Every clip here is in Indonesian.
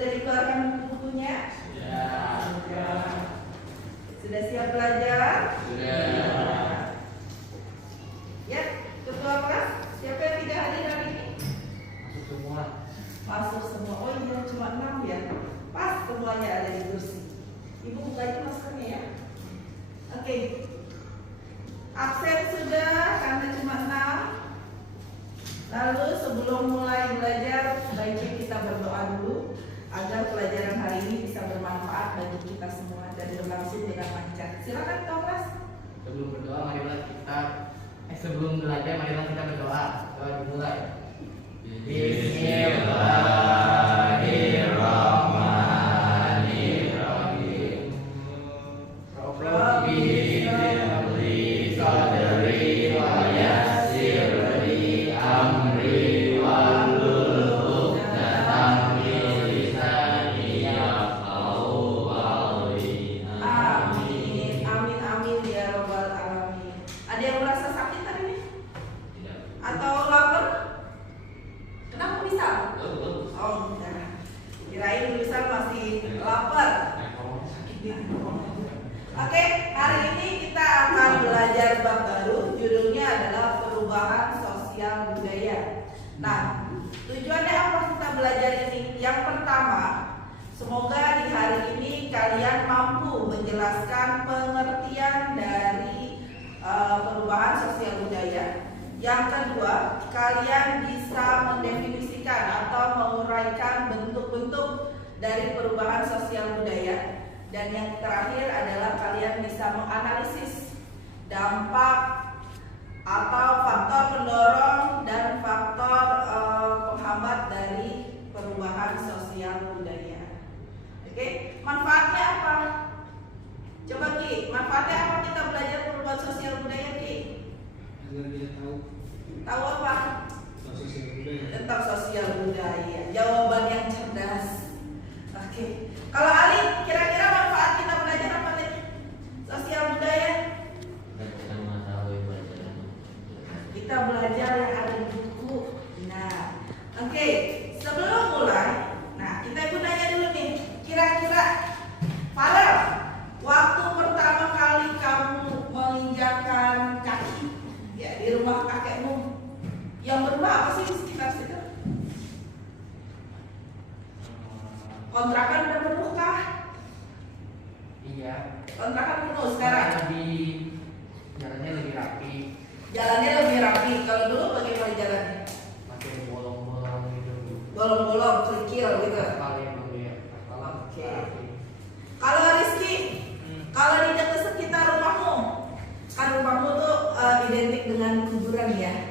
Sudah dikeluarkan bukunya? Sudah siap belajar? Ya, ketua kelas, siapa yang tidak hadir hari ini? Masuk semua. Oh iya, cuma 6 ya. Pas semuanya ada di kursi. Ibu buka aja maskernya ya. Oke. Absen sudah karena cuma 6. Lalu sebelum mulai belajar, baiknya kita berdoa dulu agar pelajaran hari ini bisa bermanfaat bagi kita semua dan berlangsung dengan lancar. Silakan kelas. Sebelum berdoa, marilah kita sebelum belajar, marilah kita berdoa. Doa dimulai. Bismillahirrahmanirrahim. Rabbi firli sadri wa yassir li amri wahlul 'uqdatam min lisani yafqahu qawli. Amin, amin, amin ya robbal alamin. Ada yang merasa sakit hari ini? Tidak. Atau lapar? Kenapa bisa? Oh enggak. Kirain bisa masih lapar. Oke, hari ini kita akan belajar bab baru. Judulnya adalah perubahan sosial budaya. Nah, tujuannya apa kita belajar ini? Yang pertama, semoga di hari ini kalian mampu menjelaskan pengertian dari perubahan sosial budaya. Yang kedua, kalian bisa mendefinisikan atau menguraikan bentuk-bentuk dari perubahan sosial budaya. Dan yang terakhir adalah kalian bisa menganalisis dampak atau faktor pendorong dan faktor penghambat dari perubahan sosial budaya. Oke, manfaatnya apa? Coba Ki, manfaatnya apa kita belajar perubahan sosial budaya Ki? Agar kita tahu Tahu apa? sosial budaya. Tentang sosial budaya. Jawaban yang cerdas. Oke. Kalau Ali, kira-kira manfaat kita belajar apa nih? Sosial budaya? Kita belajar yang ada di buku. Nah, oke. Sebelum mulai, nah kita nanya dulu nih. Kira-kira, Farel, waktu pertama kali kamu menginjakkan kaki ya di rumah kakekmu, yang berubah apa sih di sekitar situ? Kontrakan udah penuh kah? Iya. Kontrakan penuh sekarang. Jalannya lebih rapi. Jalannya lebih rapi. Kalau dulu bagaimana jalannya? Makin bolong-bolong gitu. Bolong-bolong, kerikil gitu. Aspal yang ya. Oke. Kalau Rizky, kalau di dekat sekitar rumahmu, kan rumahmu tuh identik dengan kuburan ya.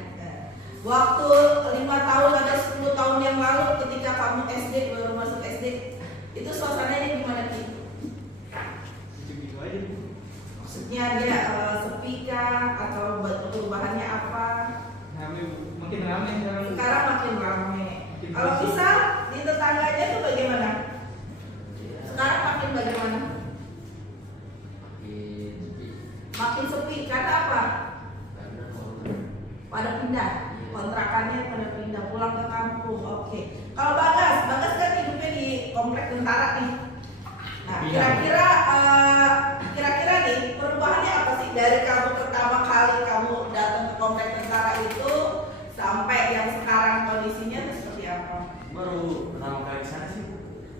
Waktu 5 tahun atau 10 tahun yang lalu ketika kamu SD, baru masuk SD, itu suasananya gimana Ki? Gitu aja. Maksudnya dia sepi kah atau perubahannya apa? Makin ramai sekarang. Sekarang makin ramai. Kalau bisa di tetangganya itu bagaimana? Sekarang makin bagaimana? Makin sepi karena apa? Pada pindah, kontrakannya pada pindah pulang ke kampung. Oke. Kalau Bagas kan hidupnya di komplek tentara nih. Nah, kira-kira nih perubahannya apa sih dari kamu pertama kali kamu datang ke komplek tentara itu sampai yang sekarang kondisinya itu seperti apa? Baru pertama kali sana sih.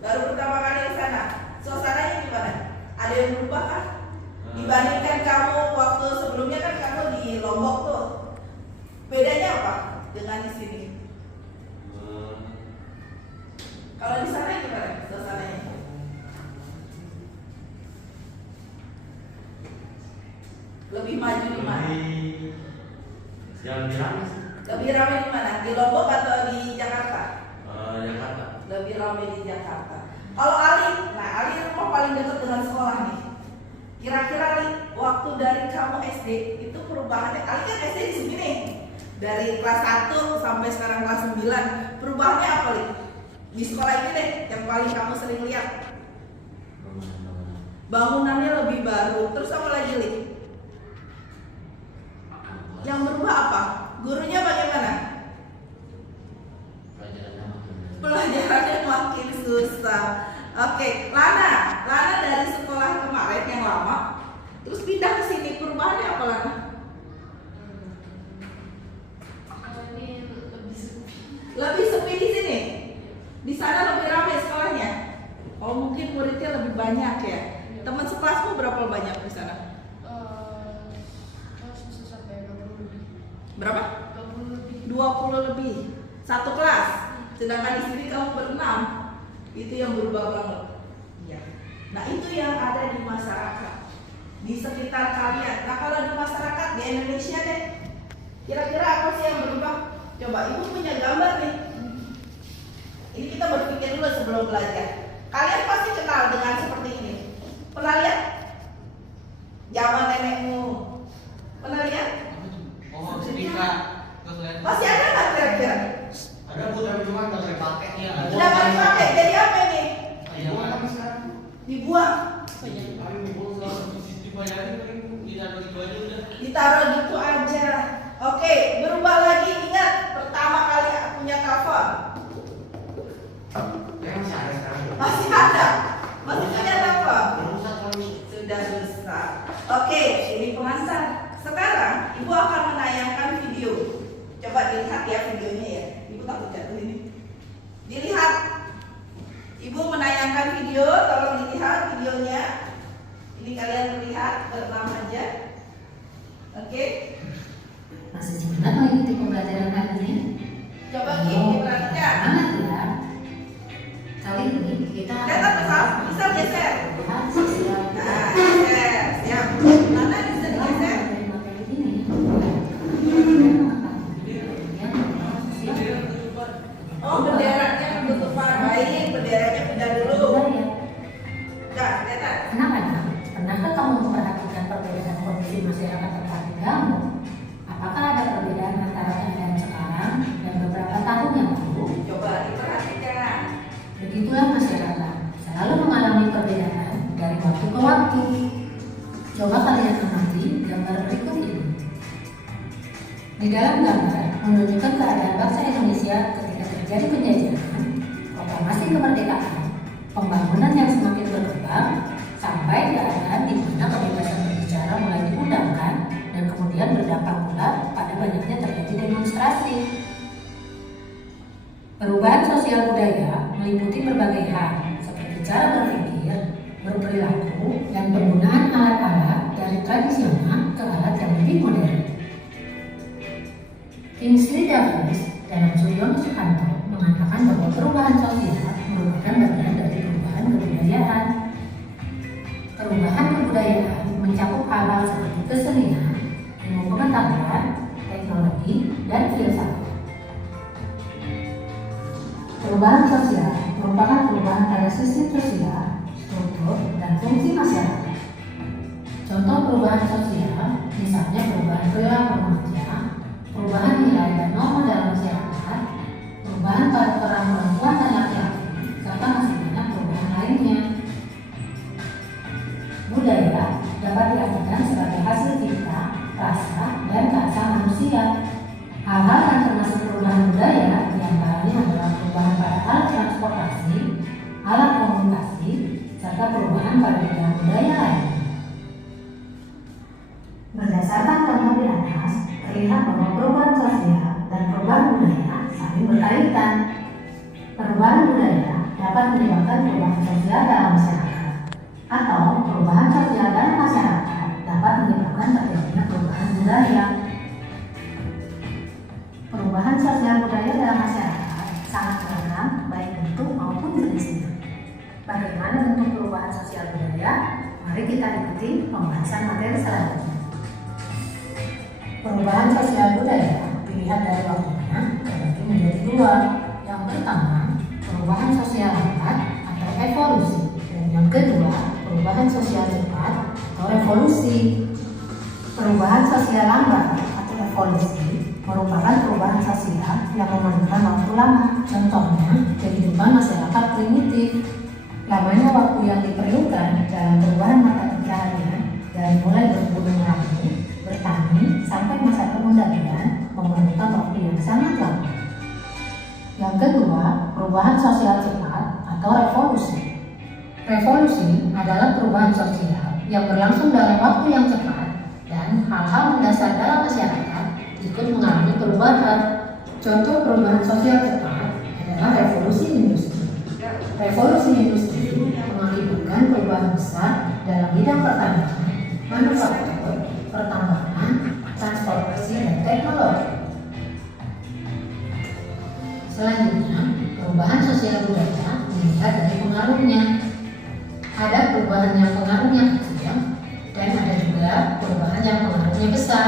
Baru pertama kali ke sana, suasananya gimana? Ada yang berubah kah? Dibandingkan kamu waktu sebelumnya kan kamu di Lombok tuh, bedanya apa dengan di sini? Kalau di sana gimana suasananya? Lebih maju di mana? Lebih ramai sih. Lebih ramai di mana? Di Lombok atau di Jakarta? Jakarta. Lebih ramai di Jakarta. Kalau Ali, nah Ali rumah paling dekat dengan sekolah nih. Kira-kira Ali, waktu dari kamu SD itu perubahannya, Ali kan SD di sini nih. Dari kelas 1 sampai sekarang kelas 9, perubahannya apa Li? Di sekolah ini deh, yang paling kamu sering lihat. Bangunannya lebih baru, terus apa lagi Li? Yang berubah apa? Gurunya bagaimana? Pelajarannya makin Pelajarannya makin susah. Oke, Lana dari sekolah kemarin yang lama, terus pindah ke sini, perubahannya apa Lana? Lebih sepi di sini. Di sana lebih ramai sekolahnya. Oh, mungkin muridnya lebih banyak ya. Teman sekelasmu berapa banyak di sana? Berapa? 20 lebih. Satu kelas. Sedangkan di sini kamu berenam. Itu yang berubah banget. Ya. Nah, itu yang ada di masyarakat. Di sekitar kalian. Nah, kalau di masyarakat di Indonesia deh, kira-kira apa sih yang berubah? Coba Ibu punya gambar nih. Ini kita berpikir dulu sebelum belajar. Kalian pasti kenal dengan seperti ini. Pernah lihat? Zaman nenekmu. Pernah lihat? Oh, setrika. Masih ada nggak kira-kira? Ada bu, tapi cuma nggak boleh pakai ya. Udah nggak dipakai. Jadi apa ini? Dibuang tapi sekarang. Dibuang. Kami dibuang kalau dibayarin ditaruh gitu aja udah. Ditaruh gitu aja. Oke, berubah lagi. Ingat, pertama kali punya telepon. Ya masih ada sekarang. Masih ada. Masih punya telepon. Rusak kami. Sudah rusak. Oke, ini pengantar. Sekarang Ibu akan menayangkan video. Coba dilihat ya videonya ya. Ibu takut jatuh ini. Dilihat. Ibu menayangkan video, tolong dilihat videonya. Ini kalian lihat berenam aja. Oke. Masih sebentar mengikuti pembelajaran hari ini? Coba diperhatikan. Semangat ya. Kali ini kita Lihat bisa geser. bahas sosial. Nah, geser. Siap. Mana bisa digeser? Dari materi ini, Oh, benderanya ketutupan. Baik, benderanya pindah dulu. Enggak, kelihatan. Anak-anak, pernahkah kamu memperhatikan perbedaan kondisi masyarakat tempat tinggalmu? Apakah ada perbedaan antara keadaan sekarang dan beberapa tahun yang lalu? Coba diperhatikan. Begitulah masyarakat, selalu mengalami perbedaan dari waktu ke waktu. Coba kalian amati gambar berikut ini. Di dalam gambar menunjukkan keadaan bangsa Indonesia ketika terjadi penjajahan, proklamasi kemerdekaan, pembangunan yang semakin berkembang, sampai keadaan di mana kebebasan berbicara mulai diundangkan dan kemudian berdampak pula pada banyaknya terjadi demonstrasi. Perubahan sosial budaya meliputi berbagai hal seperti cara berpikir, berperilaku, dan penggunaan alat-alat dari tradisional ke alat yang lebih modern. Kingsley Davis dalam Suryono Sukanto mengatakan bahwa perubahan sosial merupakan bagian dari perubahan kebudayaan. Perubahan kebudayaan mencakup hal-hal seperti kesenian, ilmu pengetahuan, teknologi, dan filsafat. Perubahan sosial merupakan perubahan pada sistem sosial, struktur, dan fungsi masyarakat. Contoh perubahan sosial, misalnya perubahan perilaku remaja, perubahan nilai dan norma dalam masyarakat, perubahan pada peran perempuan dan laki-laki, serta masih banyak perubahan lainnya. Budaya dapat diartikan sebagai hasil cipta, rasa, dan keasal manusia. Hal-hal yang termasuk perubahan budaya diantaranya adalah perubahan pada alat transportasi, alat komunikasi, serta perubahan pada bidang budaya lainnya. Berdasarkan contoh di atas, terlihat bahwa perubahan sosial dan perubahan budaya saling berkaitan. Perubahan budaya dapat menyebabkan perubahan sosial dalam masyarakat, atau perubahan sosial dalam masyarakat dapat menyebabkan terjadinya perubahan budaya. Perubahan sosial budaya dalam masyarakat sangat beragam, baik bentuk maupun jenisnya. Bagaimana bentuk perubahan sosial budaya? Mari kita ikuti pembahasan materi selanjutnya. Perubahan sosial budaya dilihat dari waktunya terbagi menjadi dua. Yang pertama, perubahan sosial lambat atau evolusi, dan yang kedua, perubahan sosial cepat atau revolusi. Perubahan sosial lambat atau evolusi merupakan perubahan sosial yang memerlukan waktu lama. Contohnya, kehidupan masyarakat primitif. Lamanya waktu yang diperlukan dalam perubahan mata pencaharian dari mulai berburu meramu, bertani, sampai masa kemudahan memerlukan waktu yang sangat lama. Yang kedua, perubahan sosial cepat atau revolusi. Revolusi adalah perubahan sosial yang berlangsung dalam waktu yang cepat dan hal-hal mendasar dalam masyarakat ikut mengalami perubahan. Contoh perubahan sosial cepat adalah revolusi industri. Revolusi industri mengakibatkan perubahan besar dalam bidang pertanian, manufaktur, pertambangan, transportasi, dan teknologi. Selanjutnya, perubahan sosial budaya dilihat dari pengaruhnya. Ada perubahan yang pengaruhnya kecil dan ada juga perubahan yang pengaruhnya besar.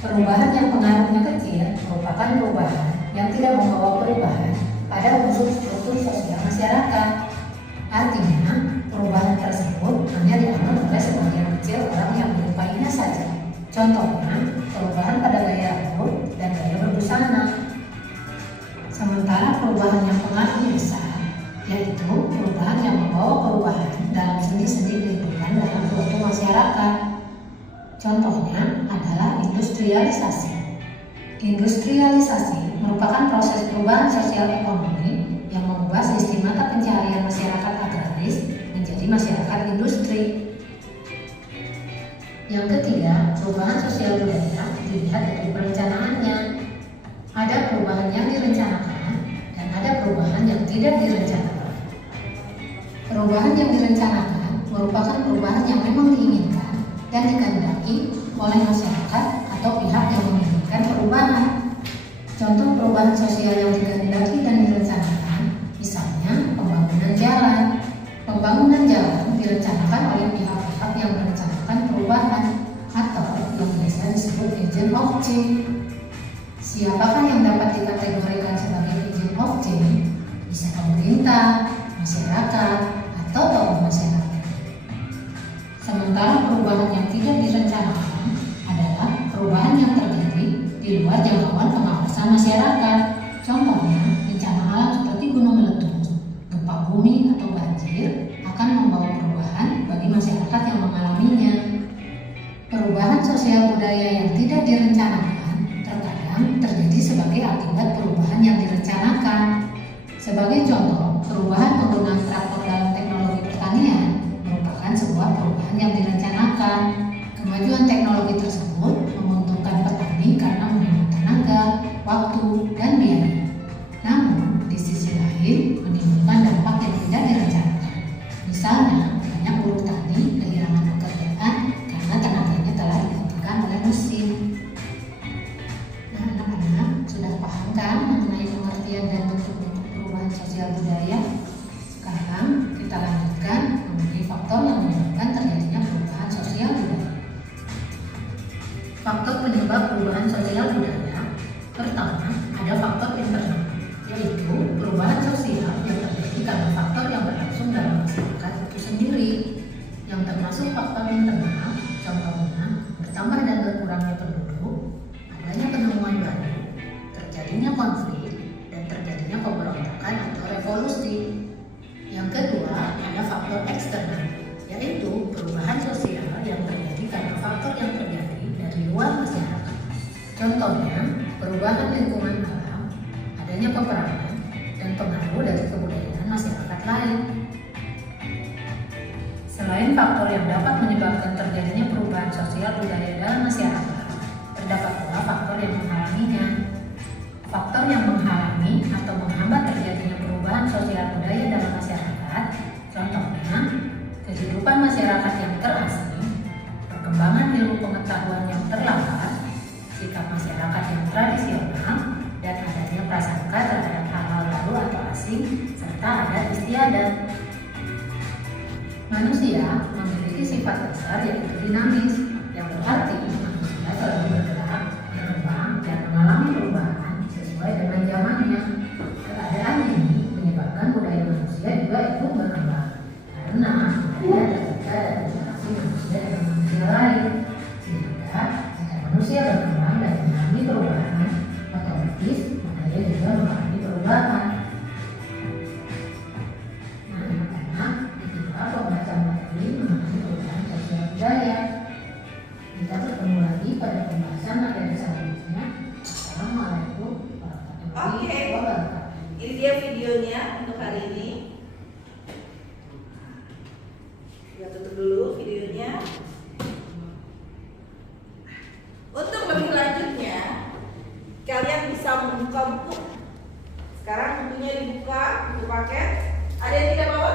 Perubahan yang pengaruhnya kecil merupakan perubahan yang tidak membawa perubahan pada unsur struktur sosial masyarakat. Artinya, perubahan tersebut hanya dianggap oleh sebagian kecil orang yang menyukainya saja. Contohnya, perubahan pada gaya rambut dan gaya berbusana. Sementara perubahan yang pengaruhnya besar, yaitu perubahan yang membawa perubahan dalam sendi-sendi kehidupan dalam suatu masyarakat. Contohnya adalah industrialisasi. Industrialisasi merupakan proses perubahan sosial ekonomi yang mengubah sistem mata pencaharian masyarakat agraris menjadi masyarakat industri. Yang ketiga, perubahan sosial budaya dilihat dari perencanaannya. Ada perubahan yang direncanakan dan ada perubahan yang tidak direncanakan. Perubahan yang direncanakan merupakan perubahan yang memang diinginkan dan dikehendaki oleh masyarakat atau pihak yang menginginkan perubahan. Contoh perubahan sosial yang dikehendaki dan direncanakan, misalnya pembangunan jalan. Pembangunan jalan direncanakan oleh pihak-pihak yang merencanakan perubahan atau yang biasa disebut agent of change. Siapakah yang dapat dikategorikan sebagai agent of change? Bisa pemerintah, masyarakat, atau tokoh masyarakat. Sementara perubahan yang tidak direncanakan adalah perubahan yang terjadi di luar jangkauan pengawasan masyarakat. Contohnya, bencana alam seperti gunung meletus, gempa bumi, atau banjir akan membawa perubahan bagi masyarakat yang mengalaminya. Perubahan sosial budaya yang tidak direncanakan terkadang terjadi sebagai akibat perubahan yang direncanakan. Sebagai contoh, perubahan penggunaan traktor dalam teknologi pertanian merupakan sebuah perubahan yang direncanakan. Kemajuan teknologi tersebut menguntungkan petani karena menghemat tenaga, waktu, dan biaya. Namun, di sisi lain menimbulkan dampak yang tidak direncanakan. Misalnya, banyak buruh tani kehilangan pekerjaan karena tenaganya telah digantikan oleh mesin. Nah, anak-anak sudah paham kan mengenai pengertian dan bentuk-bentuk perubahan sosial budaya? Sekarang kita lanjutkan mengenai faktor yang menyebabkan terjadinya perubahan sosial budaya. Faktor penyebab perubahan sosial budaya. Pertama, ada faktor internal, yaitu perubahan sosial yang terjadi karena faktor yang berlangsung dalam masyarakat itu sendiri. Yang termasuk faktor internal, contohnya bertambah dan berkurangnya penduduk, adanya penemuan baru, terjadinya konflik, dan terjadinya pemberontakan atau revolusi. Yang kedua, ada faktor eksternal, yaitu perubahan sosial yang terjadi karena faktor yang terjadi dari luar masyarakat. Contohnya, perubahan lingkungan alam, adanya peperangan, dan pengaruh dari kebudayaan masyarakat lain. Selain faktor yang dapat menyebabkan terjadinya perubahan sosial budaya dalam masyarakat, terdapat pula faktor yang menghalanginya. Faktor yang menghalangi atau menghambat terjadinya perubahan sosial budaya dalam masyarakat, contohnya kehidupan masyarakat yang terasing, perkembangan ilmu pengetahuan yang terlambat, sikap masyarakat yang tradisional, dan adanya prasangka terhadap hal-hal baru atau asing, serta adat istiadat. Manusia memiliki sifat dasar yaitu dinamis, yang berarti manusia selalu bergerak, berkembang, dan mengalami perubahan sesuai dengan zamannya. Keadaan ini menyebabkan budaya manusia juga ikut berkembang, karena budaya tercipta dari interaksi manusia dengan manusia lain. Sehingga jika manusia berkembang dan mengalami perubahan, otomatis budaya juga mengalami perubahan. Nah, anak-anak, itulah pembelajaran materi mengenai perubahan sosial budaya. Kita bertemu lagi pada pembahasan hari ini. Ya, tutup dulu videonya. Untuk lebih lanjutnya, kalian bisa membuka buku. Sekarang bukunya dibuka, buku paket. Ada yang tidak bawa?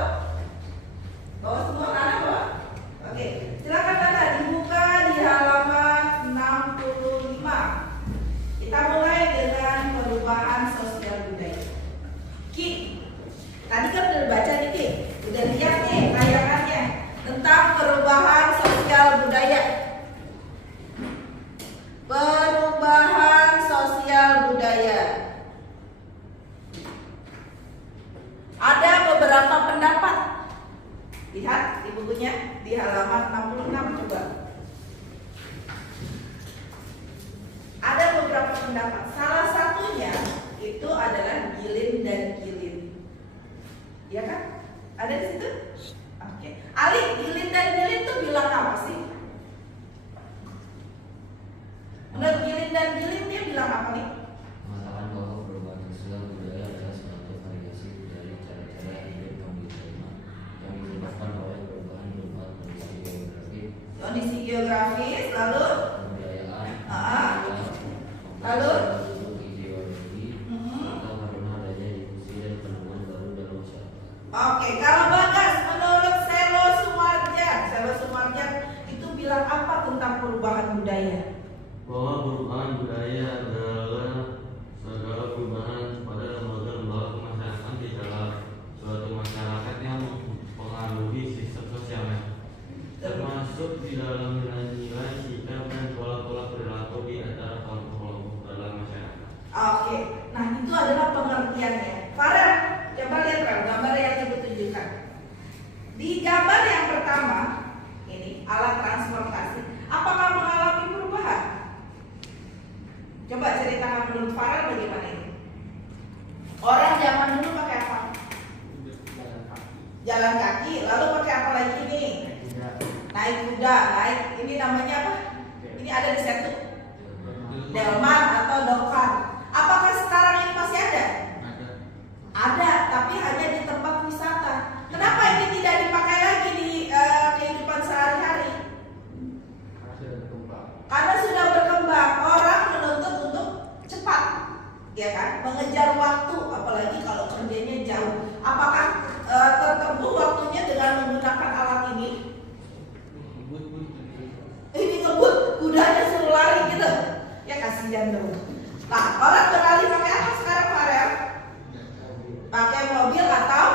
Bawa semua, Nana bawa? Oke, silakan Nana dibuka di halaman 65. Kita mulai dengan perubahan sosial budaya. Ki, tadi kan udah baca nih Ki, udah lihat nih tayangannya tentang perubahan sosial budaya. Perubahan sosial budaya. Ada beberapa pendapat. Lihat di bukunya di halaman 66 coba. Ada beberapa pendapat. Salah satunya itu adalah Gilin dan Gilin. Ya kan? Ada di situ? Oke. Ali, Gilin dan Gilin itu bilang apa sih? Menurut Gilin dan Gilin dia bilang apa nih? Mengatakan bahwa perubahan sosial budaya adalah suatu variasi dari cara-cara hidup yang diterima yang disebabkan oleh perubahan berupa kondisi geografis, lalu kebudayaan, lalu ideologi, atau karena adanya diskusi dan penemuan baru dalam masyarakat. Oke, kalau Bagas menurut Selo Sumarjan itu bilang apa tentang perubahan budaya? Bahwa perubahan budaya adalah segala perubahan pada lembaga-lembaga kemasyarakatan di dalam suatu masyarakat yang mempengaruhi sistem sosialnya, termasuk di dalam nilai-nilai, sikap, dan pola-pola perilaku di antara kelompok-kelompok dalam masyarakat. Oke, nah itu adalah pengertiannya. Farel, coba lihat gambar yang ibu tunjukkan. Di gambar yang pertama, ini alat transportasi. Apakah mengalami perubahan? Coba ceritakan menurut Farel bagaimana ini? Orang zaman dulu pakai apa? Jalan kaki, lalu pakai apa lagi nih? Naik kuda, naik ini namanya apa? Ini ada di situ. Delman atau dokar. Apakah sekarang ini masih ada? Ada, tapi hanya di tempat wisata. Kenapa ini tidak dipakai lagi di kehidupan sehari-hari? Karena sudah berkembang, orang menuntut untuk cepat, ya kan? Mengejar waktu, apalagi kalau kerjanya jauh. Apakah tertempuh waktunya dengan menggunakan alat ini? Ini ngebut, kudanya suruh lari gitu. Ya kasihan dong. Nah, orang beralih pakai apa sekarang, Farel? Pakai mobil atau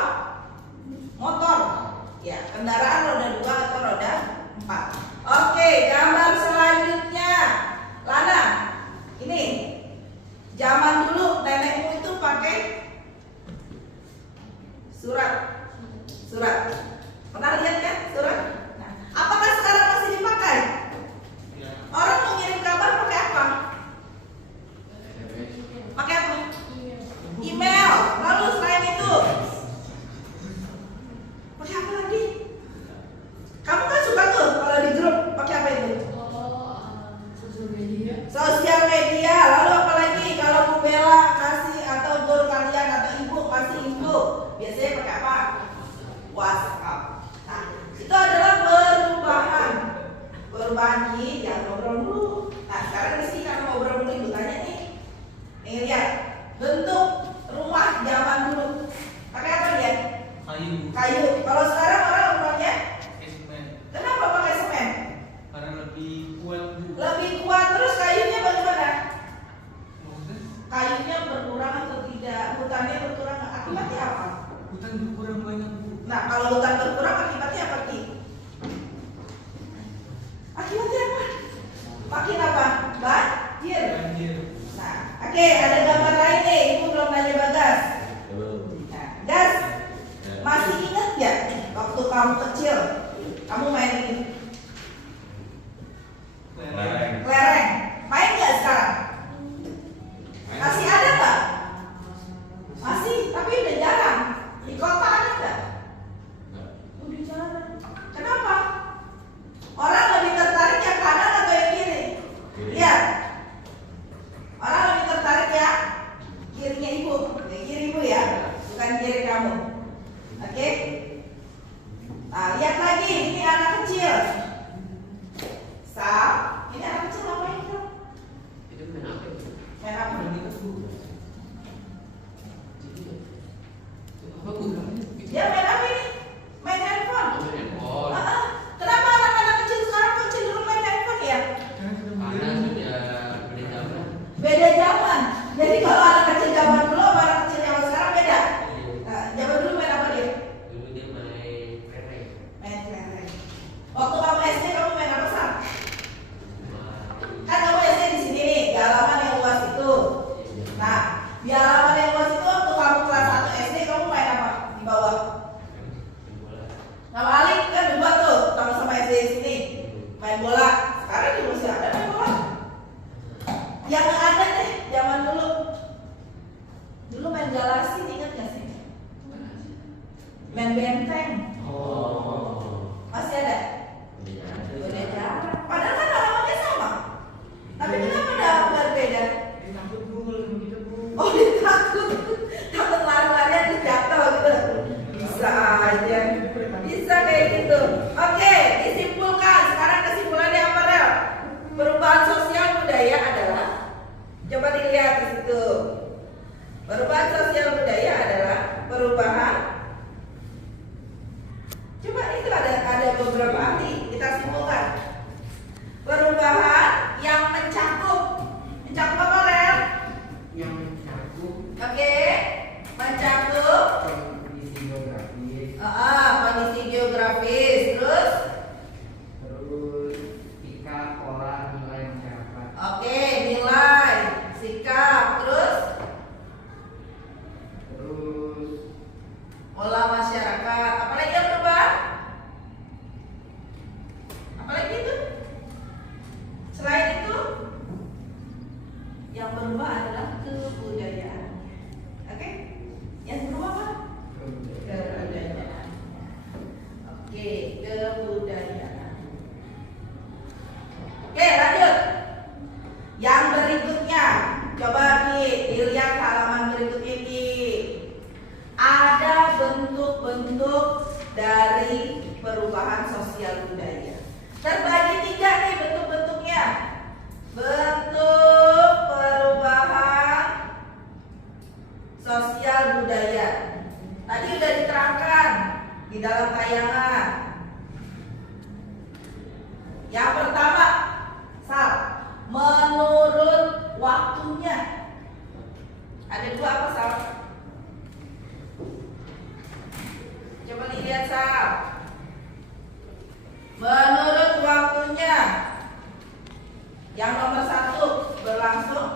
motor? Ya, kendaraan roda 2 atau roda 4. Oke, gambar selanjutnya. Lana, ini zaman dulu nenekmu itu pakai surat. Pernah lihat kan surat? Nah, apakah sekarang masih dipakai? Orang mau ngirim kabar pakai apa? Pakai apa? Email. Lalu selain itu, pakai apa lagi? Kamu kan suka tuh kalau di grup pakai apa itu? Sosial media. Lalu apa lagi? Kalau Bu Bella kasih atau guru kalian atau ibu kasih info, biasanya pakai apa? WhatsApp. Nah, itu adalah perubahan nih yang ngobrol dulu. Nah, sekarang di sini kan ngobrol dulu, ibu tanya nih. Nih lihat bentuk rumah zaman dulu. Pakai apa dia? Kayu. Kalau sekarang orang rumahnya? Kenapa pakai semen? Karena lebih kuat. Lebih kuat. Terus kayunya bagaimana? Kayunya berkurang atau tidak? Hutannya berkurang akibatnya apa? Hutan berkurang banyak. Nah, kalau hutan berkurang akibatnya apa Ki? Akibatnya apa? Makin apa? Banjir. Nah, oke, ada gambar lain nih. Ibu belum nanya Bagas. Nah, Gas, masih ingat nggak waktu kamu kecil, kamu main ini? Kelereng. Main nggak sekarang? Masih ada nggak? Masih, tapi udah jarang. Di kota ada nggak? Udah jarang. Kenapa? Orang lebih tertarik yang kanan atau yang kiri? Lihat. Orang lebih tertarik ya kirinya ibu, kiri ibu ya, bukan kiri kamu. Oke. Nah, lihat lagi, ini anak kecil. Sal, ini anak kecil ngapain itu? Itu main apa itu? Main apa? Apa bukan? Dia main apa ini? Main handphone. Main handphone. Kenapa anak-anak kecil sekarang kok cenderung main handphone ya? Karena sudah beda zaman. Beda zaman. Jadi kalau anak kecil zaman dulu sama anak kecil zaman sekarang beda. Nah, zaman dulu main apa dia? Dulu dia main kelereng. Main kelereng. Waktu kamu SD kamu main apa Sam? Kan kamu SD di sini nih, di halaman yang luas itu. Nah, di halaman yang luas itu waktu kamu kelas 1 SD kamu main apa? Di bawah. Nama Ali kan dua tuh, sama-sama SD di sini. Main bola. Sekarang juga masih ada main bola. Yang ada deh zaman dulu. Dulu main galasi, ingat gak sih? Main benteng. Oh. Masih ada? Udah jarang. Padahal kan halamannya sama. Tapi kenapa ada berbeda? Takut Bu, gitu Bu. Oh, takut. Takut lari-larian terus jatuh gitu. Bisa aja. Bisa kayak gitu. Oke, disimpulkan. Sekarang kesimpulannya apa, Rel? Perubahan sosial budaya adalah, coba dilihat di situ. Perubahan sosial budaya adalah perubahan. Coba itu ada beberapa arti. Kita simpulkan. Perubahan yang mencakup apa, Rel? Yang mencakup Oke, mencakup kondisi geografis, kondisi geografis, terus sikap, pola, nilai masyarakat. oke, nilai, sikap, terus pola masyarakat. Apalagi yang berubah? Apalagi itu? Selain itu, yang berubah adalah kebudayaan. Oke, yang berubah apa? Kebudayaan. Oke, kebudayaan. Oke, lanjut. Yang berikutnya, coba dilihat halaman berikutnya Ki. Ada bentuk-bentuk dari perubahan sosial budaya. Terbagi 3 nih bentuk-bentuknya. Bentuk perubahan sosial budaya. Tadi sudah diterangkan di dalam tayangan. Yang pertama, Sal, menurut waktunya. Ada 2 apa, Sal? Coba lihat, Sal. Menurut waktunya. Yang nomor 1, berlangsung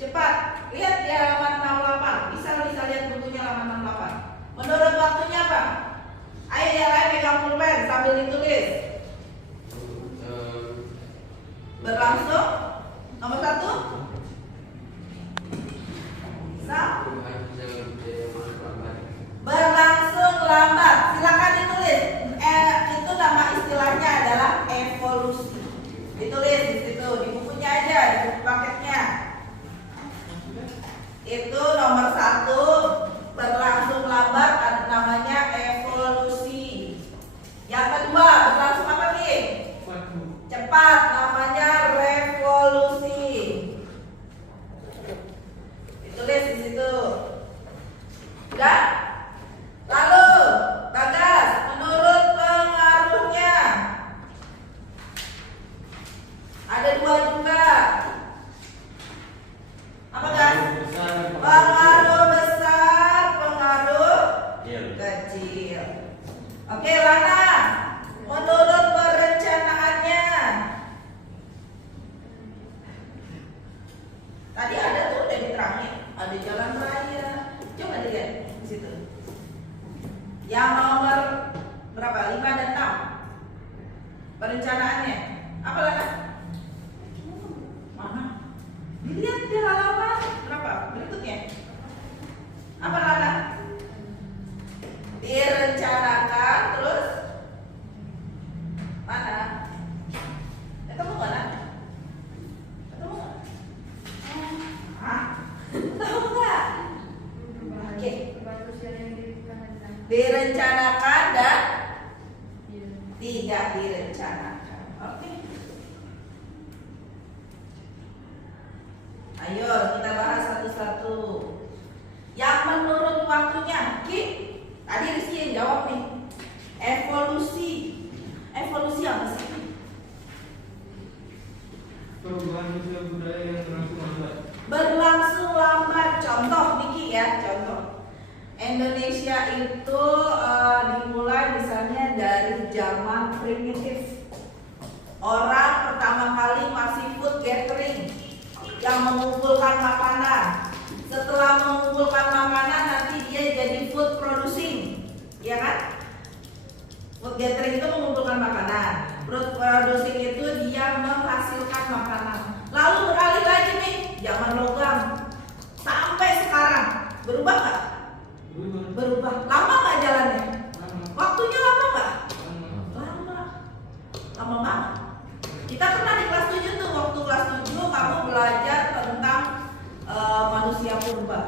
cepat. Lihat di halaman 68. Bisa lihat bukunya halaman 68. Menurut waktunya apa? Ayo yang lain pegang pulpen sambil ditulis. Berlangsung nomor 1. Berlangsung lambat. Silakan ditulis. Itu nama istilahnya adalah evolusi. Ditulis di situ, di bukunya aja, di buku paketnya. Itu nomor 1, berlangsung lambat, namanya evolusi. Yang kedua, berlangsung apa nih? Cepat, namanya revolusi. Ditulis di situ. Udah? Lalu, Bagas, menurut pengaruhnya ada 2 juga. Apa, Gas? Pengaruh besar, pengaruh kecil. Oke, Lana, menurut perencanaannya. Tadi ada tuh udah diterangin, ada jalan raya. Coba dilihat di situ. Yang nomor berapa? 5 dan 6. Perencanaannya. Apa, Lana? Mana? Dilihat di halaman berapa? Berikutnya. Apa, Lana? Direncanakan terus mana? Ketemu nggak, Lana? Ketemu nggak? Hah? Tahu nggak? Oke. direncanakan dan tidak direncanakan. Oke. Ayo kita bahas satu-satu. Yang menurut waktunya, tadi Rizky yang jawab nih. Evolusi. Evolusi apa sih? Perubahan sosial budaya yang berlangsung lambat. Berlangsung lambat. Contoh Niki ya, contoh. Indonesia itu dimulai misalnya dari zaman primitif. Orang pertama kali masih food gathering yang mengumpulkan makanan. Setelah mengumpulkan makanan nanti dia jadi food producing, ya kan? Food gathering itu mengumpulkan makanan. Food producing itu dia menghasilkan makanan. Lalu beralih lagi nih zaman logam sampai sekarang. Berubah nggak? Berubah. Lama nggak jalannya? Waktunya lama nggak? Lama. Lama banget. Kita pernah di kelas 7 tuh, waktu kelas 7 kamu belajar tentang manusia purba.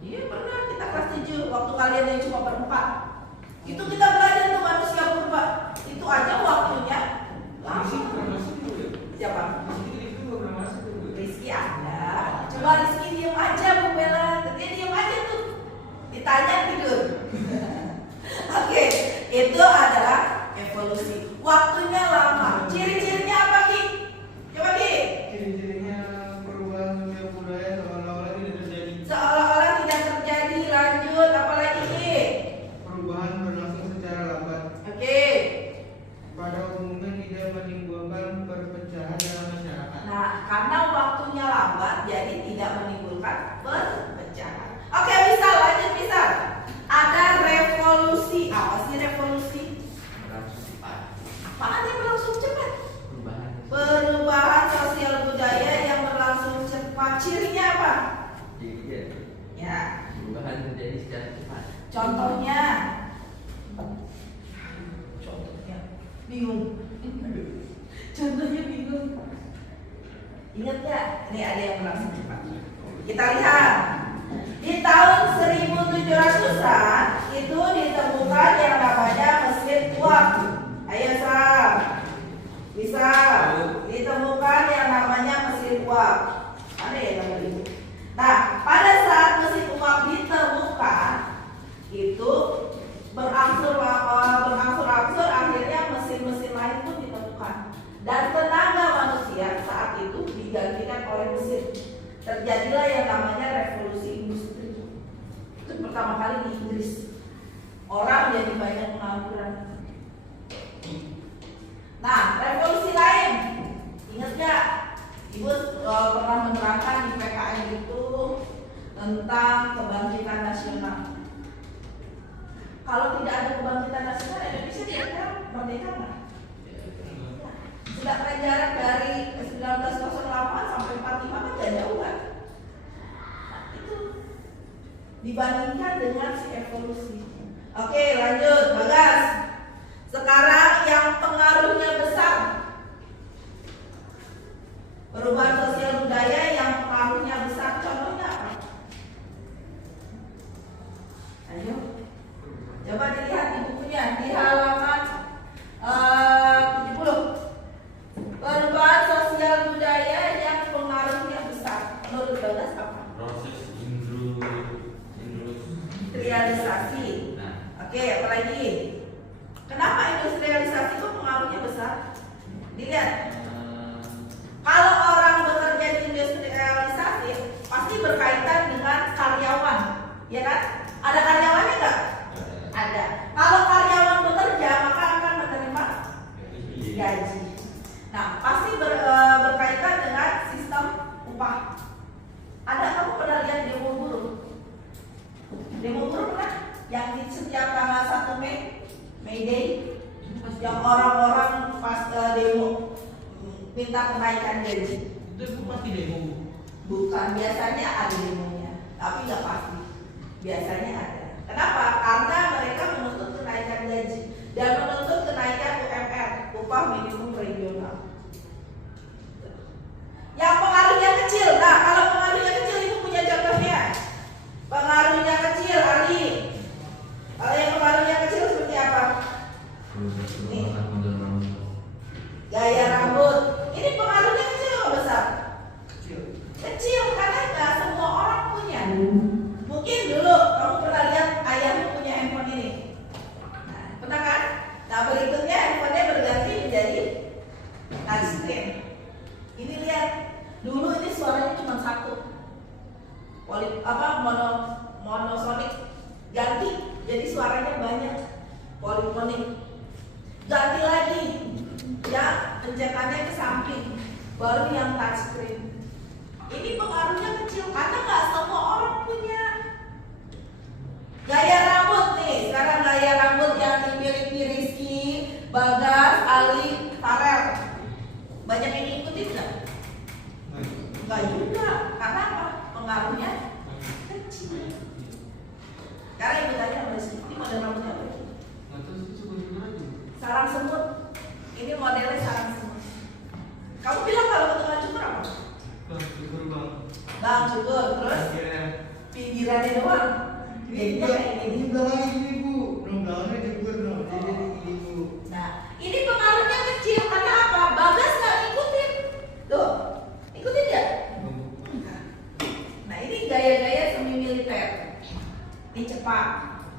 Iya pernah, kita kelas 7 waktu kalian yang cuma berempat. Itu kita belajar tuh manusia purba. Itu aja waktunya lama. Siapa? Rizky ada. Coba Rizky diem aja Bu Bella. Dia diem aja tuh. Ditanya tidur. Oke, itu adalah evolusi. Waktunya lama. Ciri-cirinya apa Ki? Coba Ki. Ciri-cirinya perubahan sosial budaya seolah-olah tidak terjadi. Seolah-olah tidak terjadi. Lanjut, apa lagi Ki? Perubahan berlangsung secara lambat. Oke. Pada umumnya tidak menimbulkan perpecahan dalam masyarakat. Nah, karena waktunya lambat, jadi tidak menimbulkan perpecahan. Oke, bisa lanjut bisa. Ada revolusi. Apa sih revolusi? Berlangsung cepat. Apaan yang berlangsung cepat? Perubahan. Perubahan sosial budaya yang berlangsung cepat. Cirinya apa? Jadi Ya, perubahan terjadi secara cepat. contohnya. Contohnya bingung. Contohnya bingung. Ingat ya? Ini ada yang berlangsung cepat. Kita lihat. Di tahun 1700-an itu ditemukan yang namanya mesin uap. Ayo Sam. Bisa. Ditemukan yang namanya mesin uap. Ada ya nama itu. Nah, pada saat mesin uap ditemukan, itu berangsur-angsur akhirnya mesin-mesin lain pun ditemukan. Dan tenaga manusia saat itu digantikan oleh mesin. Terjadilah yang namanya revolusi industri. Itu pertama kali di Inggris. Orang jadi banyak pengangguran. Nah, revolusi lain, ingat gak? Ibu pernah menerangkan di PKN itu tentang kebangkitan nasional. Kalau tidak ada kebangkitan nasional, Indonesia kira-kira merdeka nggak? Sedangkan jarak dari 1908 sampai 45 kan gak jauh kan? Nah, itu dibandingkan dengan si evolusi. Oke, lanjut, Bagas. Sekarang yang pengaruhnya besar, perubahan sosial budaya yang pengaruhnya besar, contohnya apa? Ayo, coba dilihat di bukunya di halaman 70. Perubahan sosial budaya yang pengaruhnya besar, menurut Bagas apa? Proses Industrialisasi. Nah, Oke, apa lagi? Kenapa industrialisasi itu pengaruhnya besar? Dilihat. Kalau orang bekerja di industrialisasi pasti berkaitan dengan karyawan, ya kan? Ada karyawannya nggak? Ada. Kalau karyawan bekerja maka akan menerima gaji. Nah, pasti berkaitan dengan sistem upah. Ada kamu pernah lihat demo buruh? Demo buruh pernah? Yang di setiap tanggal 1 May Day, yang orang-orang pas demo minta kenaikan gaji. Itu pasti demo. Bukan, biasanya ada demonya, tapi nggak pasti. Biasanya ada. Kenapa? Karena mereka menuntut kenaikan gaji dan menuntut kenaikan UMR, upah minimum regional. Yang pengaruhnya kecil. Nah, kalau pengaruhnya kecil itu punya contohnya. Pengaruhnya kecil, Ali. jadi suaranya banyak, polifonik. Ganti lagi, ya pencetannya ke samping, baru yang touchscreen. Ini pengaruhnya kecil karena nggak semua orang punya. Gaya rambut nih, sekarang gaya rambut yang dimiliki Rizky, Bagas, Ali, Farel, banyak yang ngikutin nggak? Nggak juga, karena apa? Pengaruhnya kecil. Sekarang ibu tanya sama Rizky, ini model rambutnya apa? Sarang semut. Ini modelnya sarang semut. Kamu bilang kalau ketukan cukur apa? Bang cukur, terus pinggirannya doang. Ini Jadinya kayak gini. udah lagi ini bu, belakangnya cukur dong, jadi gini bu. Nah, ini pengaruhnya kecil karena apa? Bagas nggak ngikutin. Tuh, ikutin ya? Nah, ini gaya-gaya semi militer. Ini cepat.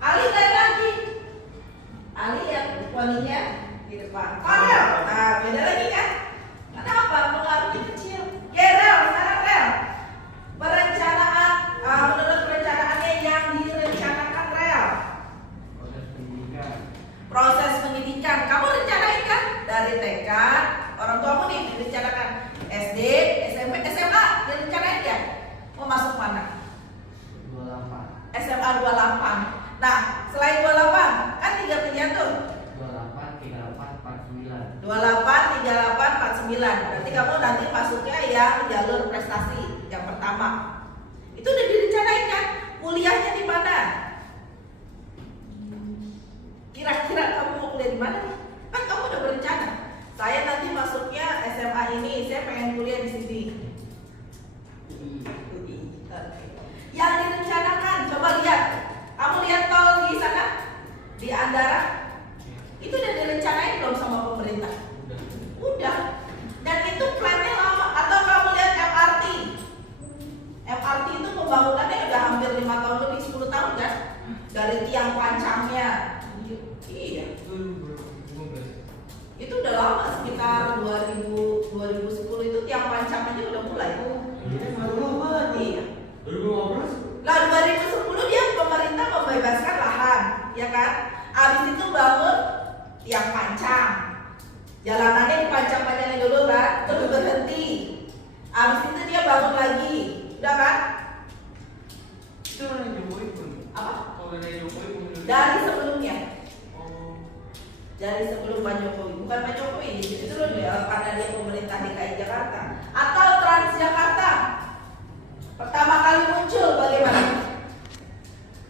Ali naik lagi. Ali yang poninya di depan. Farel, nah beda lagi kan? Kenapa? Pengaruhnya kecil. Gerel, sekarang Rel. Perencanaan, menurut perencanaannya yang direncanakan Rel. Proses pendidikan. Kamu rencanain kan? Dari TK, orang tuamu nih direncanakan. SD, SMP, SMA direncanain ya? Mau masuk mana? 28. SMA 28. Nah, selain 28, kan 3 pilihan tuh. 28, 38, 49. 28, 38, 49. Berarti kamu nanti masuknya yang jalur prestasi yang pertama. Itu udah direncanain kan? Kuliahnya di mana? Kira-kira kamu mau kuliah di mana nih? Kan kamu udah berencana. Saya nanti masuknya SMA ini, saya pengen kuliah di sini. Yang direncanakan, coba lihat. Kamu lihat tol di sana, di Andara, itu udah direncanain belum sama pemerintah? Udah. Dan itu plannya lama. Atau kamu lihat MRT. MRT itu pembangunannya udah hampir 5 tahun lebih, 10 tahun kan? Dari tiang pancangnya. Iya. Itu udah lama, sekitar 2010 itu tiang pancang aja udah mulai. Iya. 2015? Lah 2010 dia pemerintah membebaskan lahan, ya kan? Abis itu bangun tiang pancang. Jalanannya dipancang-pancangin dulu kan, terus berhenti. Abis itu dia bangun lagi, udah kan? Itu yang Jokowi pun. Apa? Kalau dari Jokowi pun. Dari sebelumnya, Oh. dari sebelum Pak Jokowi, bukan Pak Jokowi, justru dia karena dia pemerintah DKI Jakarta atau Transjakarta. Pertama kali muncul bagaimana?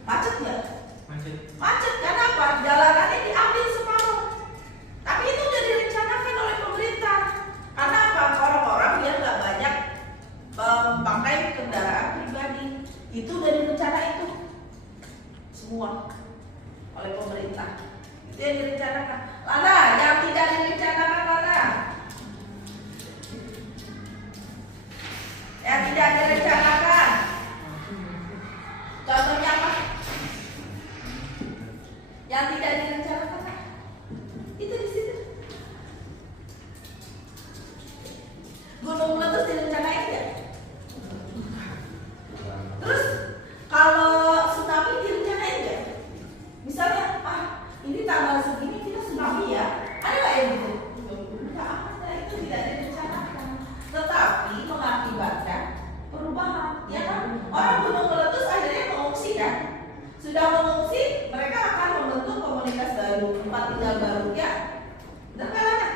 Macet nggak? Macet. Macet karena apa? Jalanannya diambil separuh. Tapi itu udah direncanakan oleh pemerintah. Karena apa? Orang-orang dia nggak banyak memakai kendaraan pribadi. Itu udah direncanain itu semua oleh pemerintah. Itu yang direncanakan. Lana, yang tidak direncanakan Lana. Yang tidak direncanakan. Contohnya apa? Yang tidak direncanakan itu di situ. Gunung meletus direncanain ya? Terus kalau tsunami direncanain nggak? Misalnya, ini tanggal segini kita tsunami ya? Ada nggak yang gitu? Nggak ada, itu tidak direncanakan. Tetapi mengakibatkan perubahan, ya kan? Orang gunung meletus akhirnya mengungsi kan? Sudah mengungsi, mereka akan membentuk komunitas baru, tempat tinggal baru ya. Benar nggak Lana?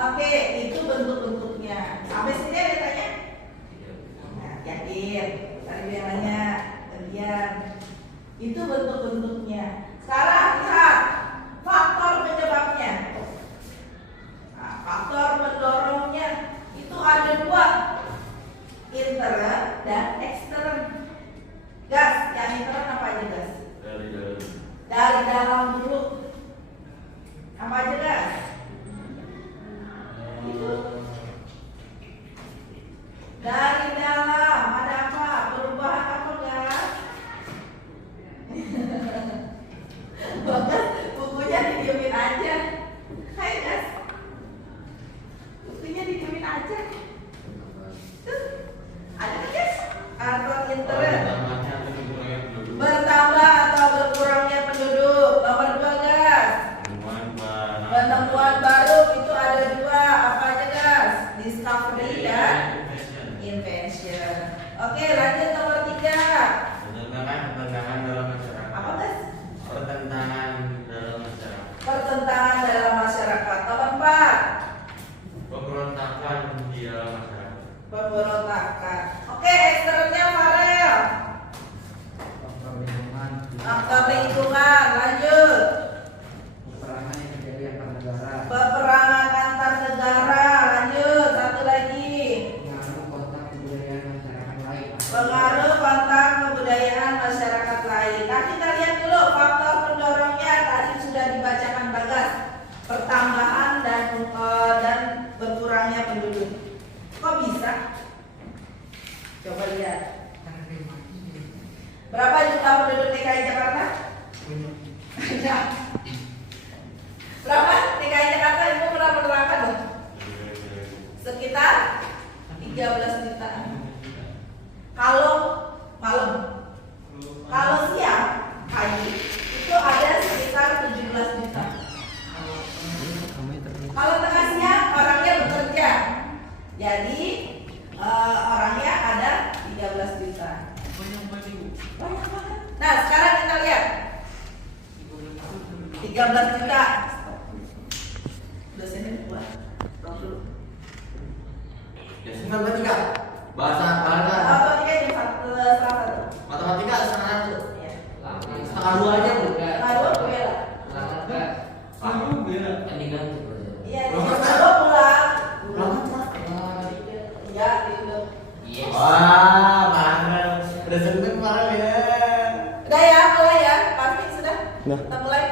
Oke, itu bentuk-bentuknya. Sampai sini ada yang tanya? Nah, yakin. Tadi dia nanya, bagian. Itu bentuk-bentuknya. Sekarang lihat faktor penyebabnya. Nah, faktor pendorongnya itu ada 2, intern dan ekstern. Gas, yang intern apa aja gas? Dari dalam dulu. Apa aja gas? Itu dari dalam ada apa? Perubahan apa gas? Bagus, bukunya didiemin aja. Hai gas, bukunya didiemin aja. Tuh, ada kan gas? Atau intern bertambah atau kita lihat dulu faktor pendorongnya tadi sudah dibacakan Bagas. Pertambahan dan berkurangnya penduduk. Kok bisa? Coba lihat. Berapa jumlah penduduk DKI Jakarta? Banyak. Berapa DKI Jakarta? Ibu pernah menerangkan loh. Sekitar 13 juta. Kalau malam, kalau siang pagi itu ada sekitar 17 juta. Kalau tengah siang orangnya bekerja, jadi orangnya ada 13 juta. Banyak banget. Nah sekarang kita lihat 13 juta. Dosennya buat dulu. Ya, matematika. Bahasa. Matematika jam 1:30. Matematika setengah satu. Iya. Setengah dua aja bu. Setengah dua bela. Tandingan tuh. Iya, setengah dua pulang. Iya, gitu. Wah, mana? Udah sempet kemarin ya. Udah ya, mulai ya. Pasti sudah. Nah. Kita mulai.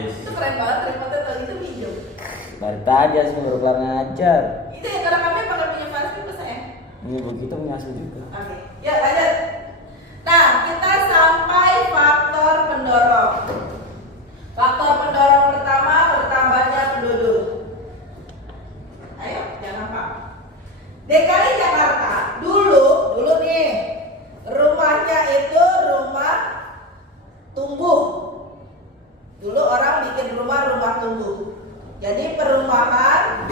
Itu keren banget, remote kalau itu hijau. Baru aja semua kelar ngajar. Itu ya karena kami pakai punya pasti pas saya. Ini begitu punya asli juga. Oke, ya lanjut. Nah, kita sampai faktor pendorong. Faktor pendorong pertama bertambahnya penduduk. Ayo, jangan lupa. DKI Jakarta dulu nih rumahnya itu rumah tumbuh. Dulu orang bikin rumah tumbuh. Jadi perumahan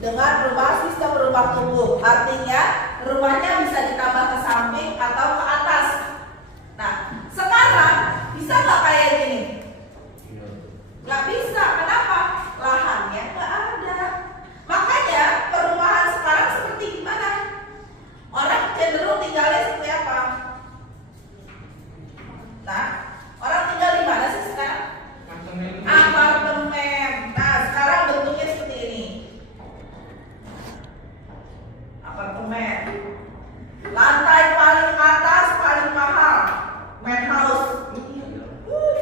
dengan sistem rumah tumbuh. Artinya rumahnya bisa ditambah ke samping atau ke atas. Nah, sekarang bisa nggak kayak gini? Nggak bisa. Kenapa? Lahannya nggak ada. Makanya perumahan sekarang seperti gimana? Orang cenderung tinggalnya seperti apa? Nah, orang tinggal di mana sih sekarang? Apartemen. Nah, sekarang bentuknya seperti ini. Apartemen. Lantai paling atas paling mahal. Penthouse.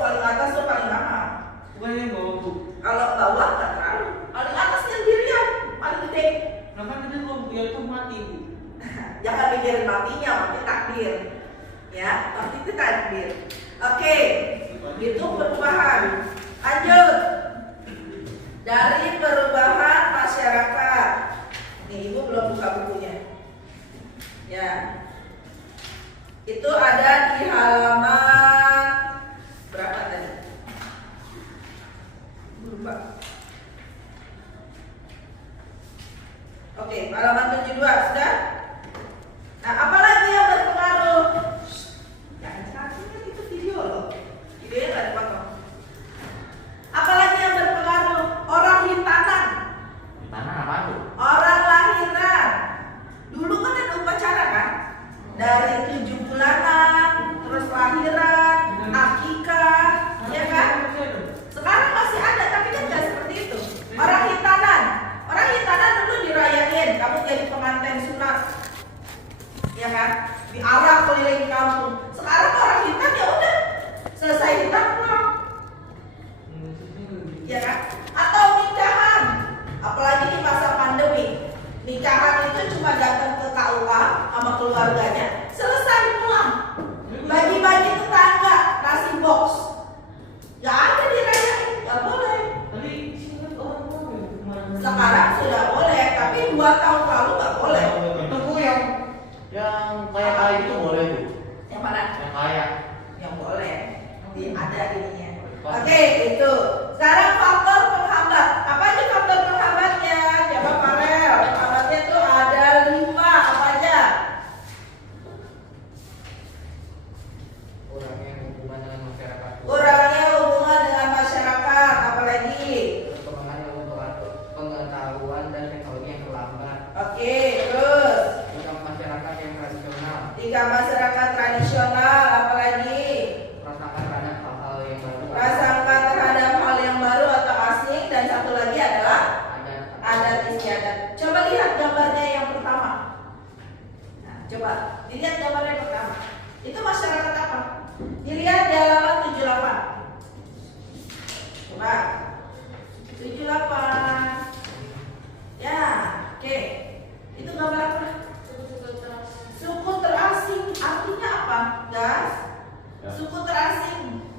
Paling atas tuh paling mahal. Bukan yang bawa bu. Kalau bawah nggak terlalu. Paling atas sendirian, paling gede. Nah kan kita kalau punya tuh mati bu. Jangan mikirin matinya, mati takdir. Ya, mati itu takdir. Oke, itu perubahan. Lanjut. Dari perubahan masyarakat. Nih, ibu belum buka bukunya. Ya. Itu ada di halaman berapa tadi? Lupa. Oke, halaman 72 sudah. Nah, apalagi yang berpengaruh? Jangan sakit, itu video loh. Videonya nggak dipotong. Apalagi yang berpengaruh? Orang hitanan. Tanah apa tuh? Orang lahiran. Dulu kan ada upacara kan? Dari 7 bulanan, terus lahiran, akikah, ya kan? Sekarang masih ada, tapi kan nggak seperti itu. Orang hitanan dulu dirayain, kamu jadi pengantin sunat, ya kan? Diarak keliling kampung. Sekarang orang hitam ya udah, selesai hitam pulang, ya kan? Atau nikahan, apalagi di masa pandemi, nikahan itu cuma datang ke KUA sama keluarganya, selesai pulang, bagi-bagi tetangga nasi box, nggak ada dirayain, nggak boleh. Sekarang sudah boleh, tapi 2 tahun lalu nggak boleh. Itu bu yang kayak itu boleh bu. Yang mana? Yang kayak. Yang boleh. Ada ininya. Oke, itu. Sekarang faktor penghambat. Apa aja faktor penghambatnya? Coba Farel. Penghambatnya tuh ada 5. Apa aja? Kurangnya hubungan dengan masyarakat. Kurangnya hubungan dengan masyarakat. Apalagi? Perkembangan pengetahuan dan teknologi yang terlambat. Oke, terus Tingkat masyarakat yang tradisional. tingkat masyarakat tradisional. Apalagi? Prasangka terhadap hal-hal yang baru. Prasangka terhadap hal yang baru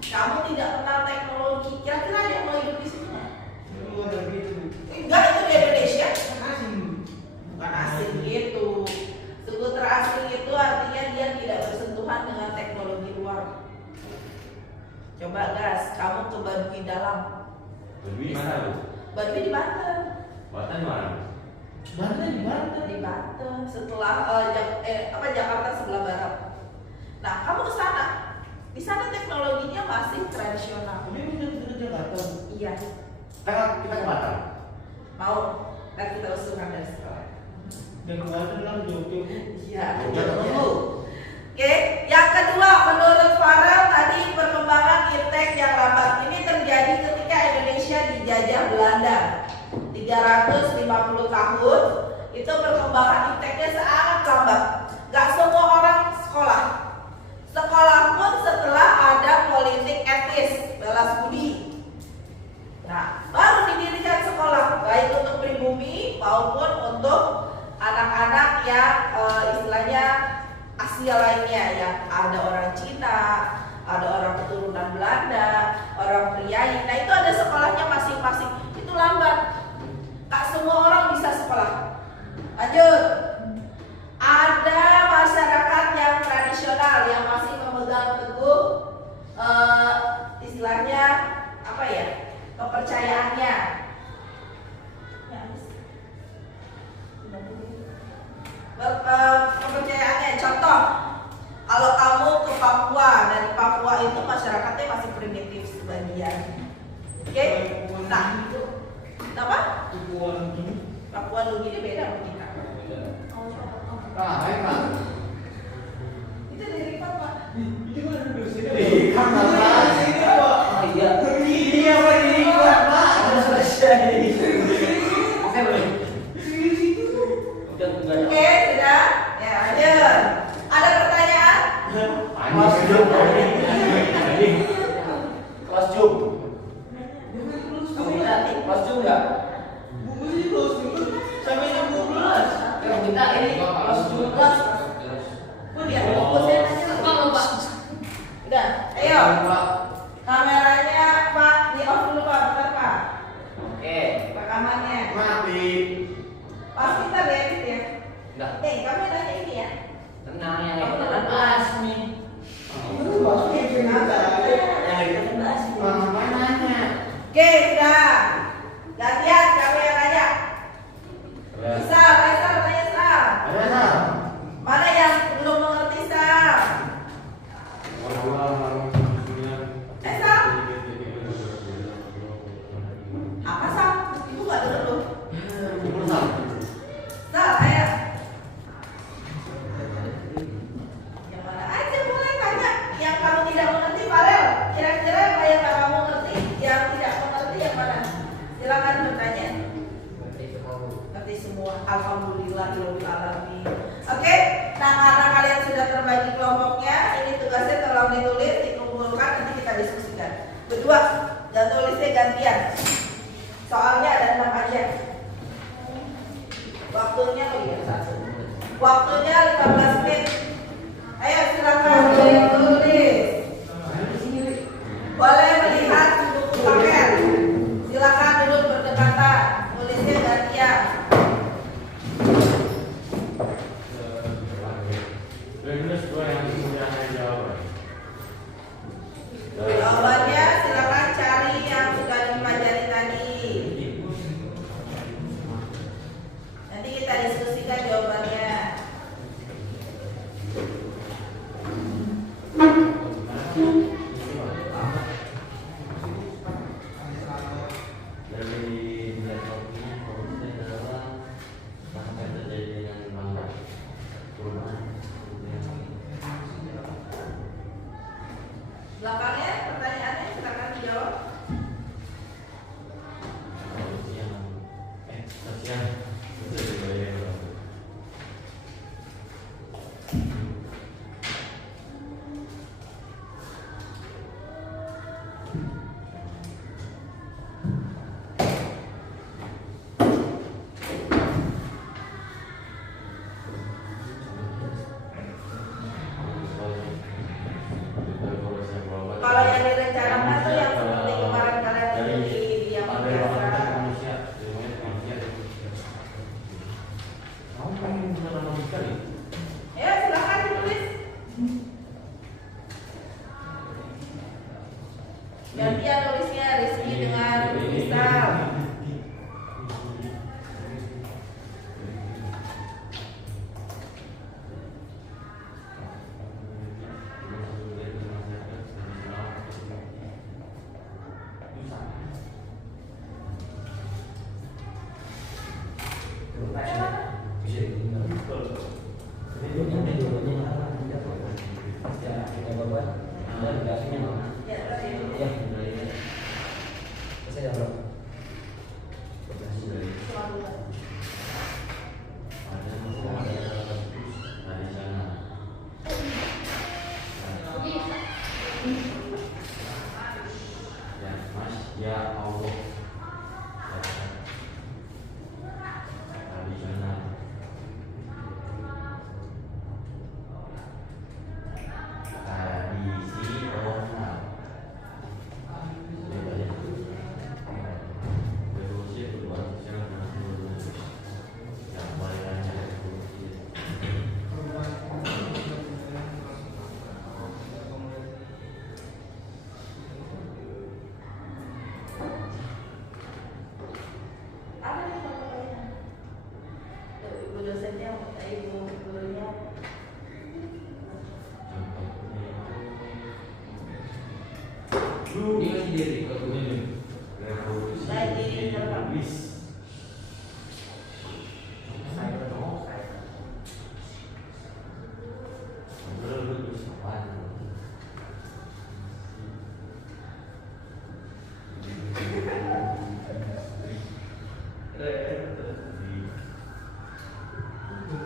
Kamu tidak kenal teknologi. Kira-kira ada yang mau hidup di sini nggak? Luar dari itu. Enggak, itu di Indonesia. Kan asing. Bukan asing gitu. Skuter asing itu artinya dia tidak bersentuhan dengan teknologi luar. Coba gas, kamu ke Baduy Dalam. Lebih mana bu? Baduy di Banten. Banten mana? Di Banten. Setelah Jakarta sebelah barat. Nah, kamu ke sana. Di sana teknologinya masih tradisional. Ini udah Jakarta. Iya. Kita ke Batam. Mau? Kan kita usulkan dari sekolah. Dan Banten lah Jogja. Iya. Ketemu. Oke, yang kedua menurut Farel tadi perkembangan iptek yang lambat ini terjadi ketika Indonesia dijajah Belanda 350 tahun. Itu perkembangan ipteknya sangat lambat. Gak semua orang sekolah. Sekolah pun setelah ada politik etis, balas budi. Nah, baru didirikan sekolah baik untuk pribumi maupun untuk anak-anak yang istilahnya Asia lainnya, yang ada orang Cina, ada orang keturunan Belanda, orang priai. Nah, itu ada sekolahnya masing-masing. Itu lambat. Tak semua orang bisa sekolah. Lanjut. Ada masyarakat yang tradisional yang masih memegang teguh istilahnya apa ya, kepercayaannya. Kepercayaannya. Contoh, kalau kamu ke Papua, dari Papua itu masyarakatnya masih primitif sebagian. Oke? Nah, itu apa? Papua Nugini beda sama kita. Itu dari Papua. Itu kan ada dosen. Iya. Ini apa ini? Udah selesai. Oke, boleh. Udah enggak ada. Oke, sudah? Ya, lanjut. Ada pertanyaan? Kelas Jum. Kelas Jum. Kamu lihat kelas Jum enggak? Buku sih terus sampai jam 12. Yang kita ini kelas Jum. Oh, dia fokusnya Pak. Udah, ayo. Kameranya Pak, di off dulu Pak, bentar Pak. Oke. Rekamannya. Mati. Pas kita lihat ya. Enggak. Kamu nanya ini ya. Tenang yang itu kan kelas nih. Yang itu kan kelas. Mananya? Oke, sudah. Gantian, kamu yang nanya. Sal, tanya Sal. Mana yang belum mengerti Sal? Sal. Apa Sal? Ibu nggak dengar loh. Sal, ayo. Yang mana aja boleh tanya. Yang kamu tidak mengerti, Farel. Kira-kira apa yang kamu mengerti? Yang tidak mengerti yang mana? Silakan bertanya. Ngerti semua. Alhamdulillahirobbilalamin. Oke. Nah, karena kalian sudah terbagi kelompoknya, ini tugasnya tolong ditulis, dikumpulkan, nanti kita diskusikan. Berdua, dan tulisnya gantian. Soalnya ada 6 aja. Waktunya satu. Waktunya 15 menit. Ayo silakan tulis. Boleh melihat buku paket. Silakan duduk berdekatan. Tulisnya gantian. Jawabannya silakan cari yang sudah dipelajari tadi. Nanti kita diskusikan jawabannya. Belakangnya pertanyaannya silakan dijawab. Kalau yang yang direncanakan tuh yang seperti kemarin kalian di yang pada biasa. orang manusia, semuanya manusia. Kamu pengen beneran manusia nih? Ya silakan ditulis. Gantian tulisnya Rizky dengan Rizal. Ya Allah. Tradisional. Tradisional. Revolusi perubahan sosial dan ekonomi. Yang paling lancar revolusi. Apa nih fotonya? Tuh, ibu dosennya, ibu gurunya. Ini masih diri kalau ini. Revolusi Lagi terbang. Inggris.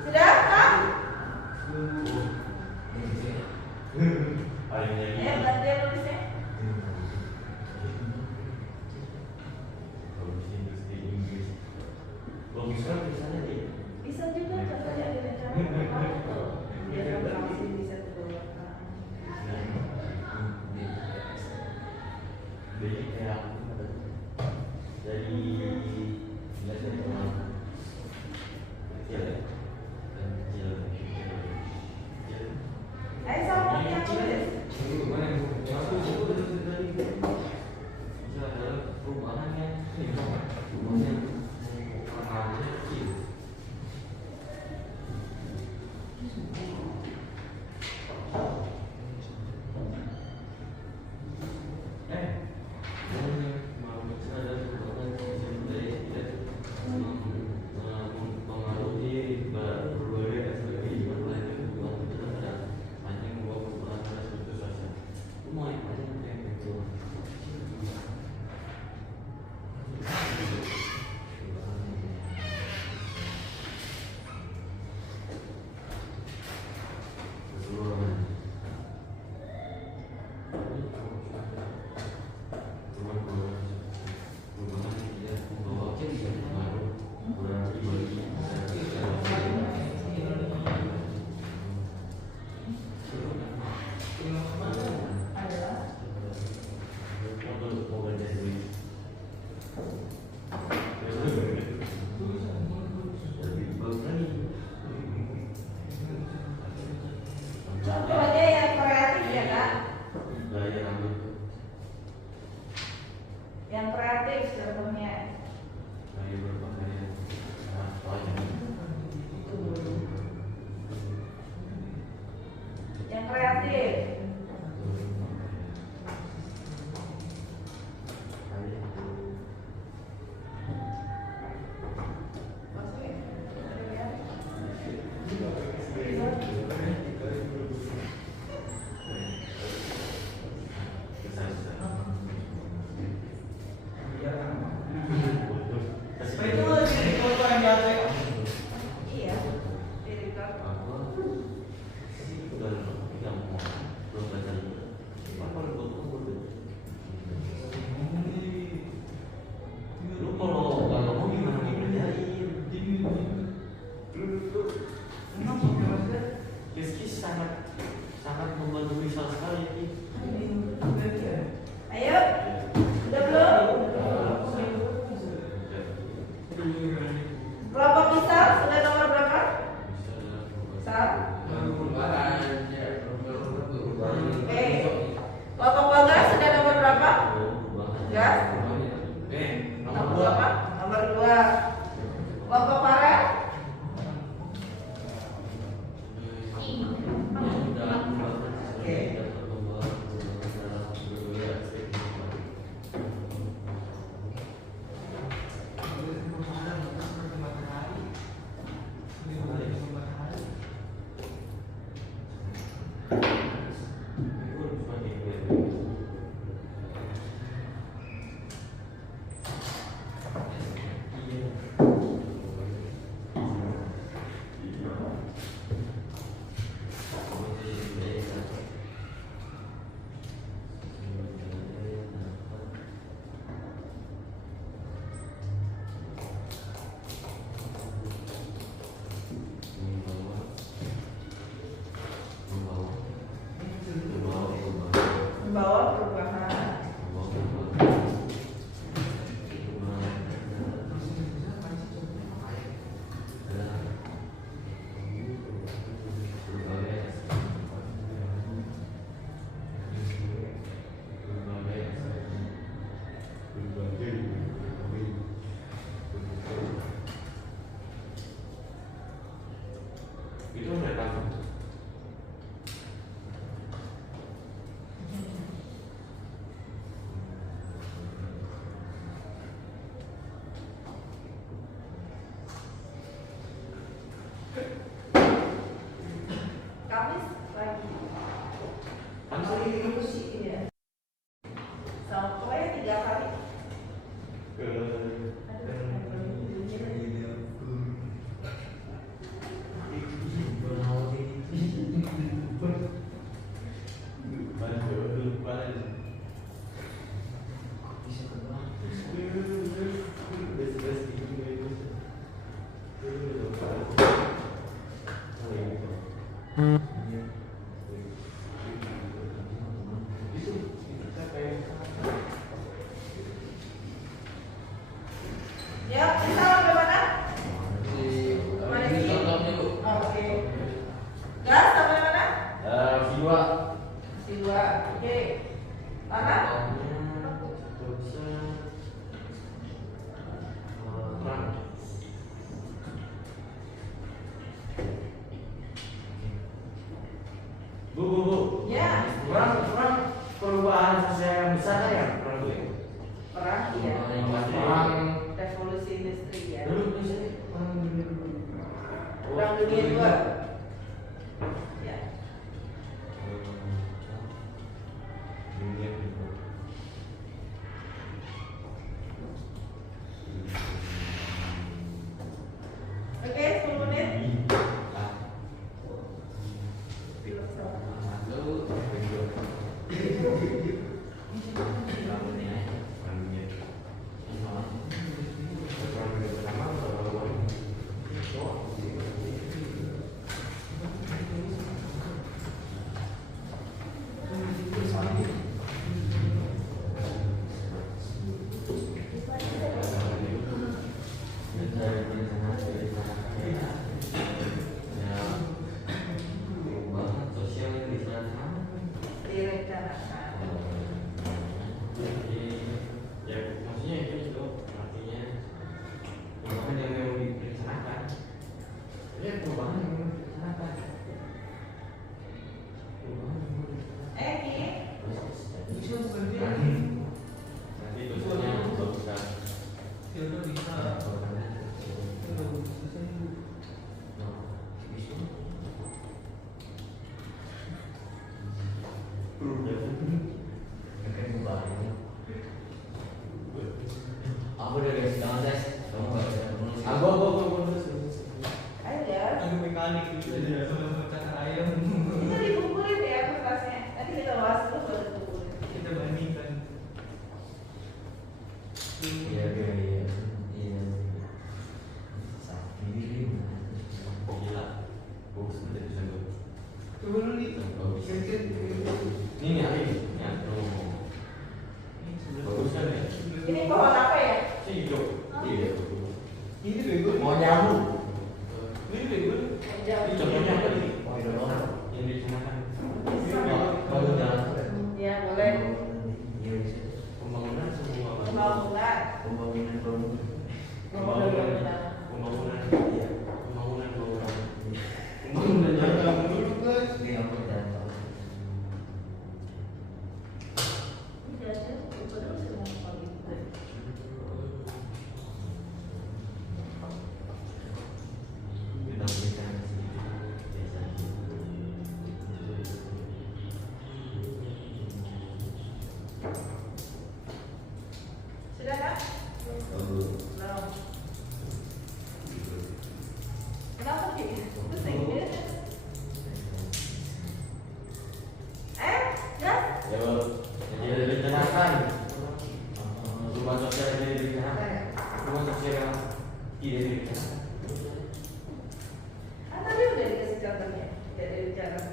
Sudah, Kak? Gantian tulisnya. Bisa juga contohnya direncanakan. Dia masih bisa dibawakan. Jadi kayak dari kecil ya, kecil. Ayo sama yang tulis. Bisa ada perubahannya, perubahannya orangnya kecil. Mau bicara ada perubahan sistem budaya tidak mempengaruhi berbagai aspek kehidupan lain kebutuhan terhadap panjang membawa perubahan pada struktur sosial. Semua yang panjang yang itu. Contohnya yang kreatif ya, Kak? Gaya rambut, Yang kreatif contohnya. gaya berpakaian, wajah. Yang kreatif. Itu di foto yang di atas. Ya, bisa sampai mana? Ini contohnya Bu. Oke. Gas sampai mana? Kedua. Si 2. Oke. Mana? Bu. Ya. Kurang perubahan sosial yang besar kan ya? Kurang Bu ya? Perang ya. Orang Revolusi industri ya. Dulu misalnya Perang dunia 2. Ya. Oke, 10 menit. Perubahan sosial yang direncanakan. Direncanakan. Ya maksudnya itu juga artinya perubahan yang memang direncanakan. Ya perubahan yang memang direncanakan. Perubahan yang memang direncanakan. Ini Nanti tujuannya baguskan. Itu bisa. Aku udah kasih tangan tes, kamu nggak bisa menulis. Aku ayo ya. Aku mekanik gitu ya, sama kata ayam. Itu dikumpulin ya kertasnya. Nanti kita bahas dulu baru dikumpulin. Kita bandingkan. Iya. Sakit. gila. Bagus banget bisa gue. Coba dulu nih. Bagus. Ini Ini hari ini. Ya, bagus kan ya? Ini pohon apa ya? Ini hijau. Iya. Ini bego. Mau nyamuk. Ini bego. Jauh. Ini contohnya apa nih? Oh, ini dong. Yang direncanakan. Bangun jalan. Ya boleh. Iya bisa. Pembangunan semua. Pembangunan. Pembangunan bangun. Pembangunan. Pembangunan. Iya. Pembangunan bangunan. Pembangunan jalan. Ini aku jalan tol. Kita berikan Sudah kan? Belum. Kenapa sih? Pusing dia. Gas? Ya, jadi ada direncanakan. Rumah sosial yang tidak direncanakan. Rumah sosial yang tidak direncanakan. Tadi udah dikasih contohnya. Tidak direncanakan.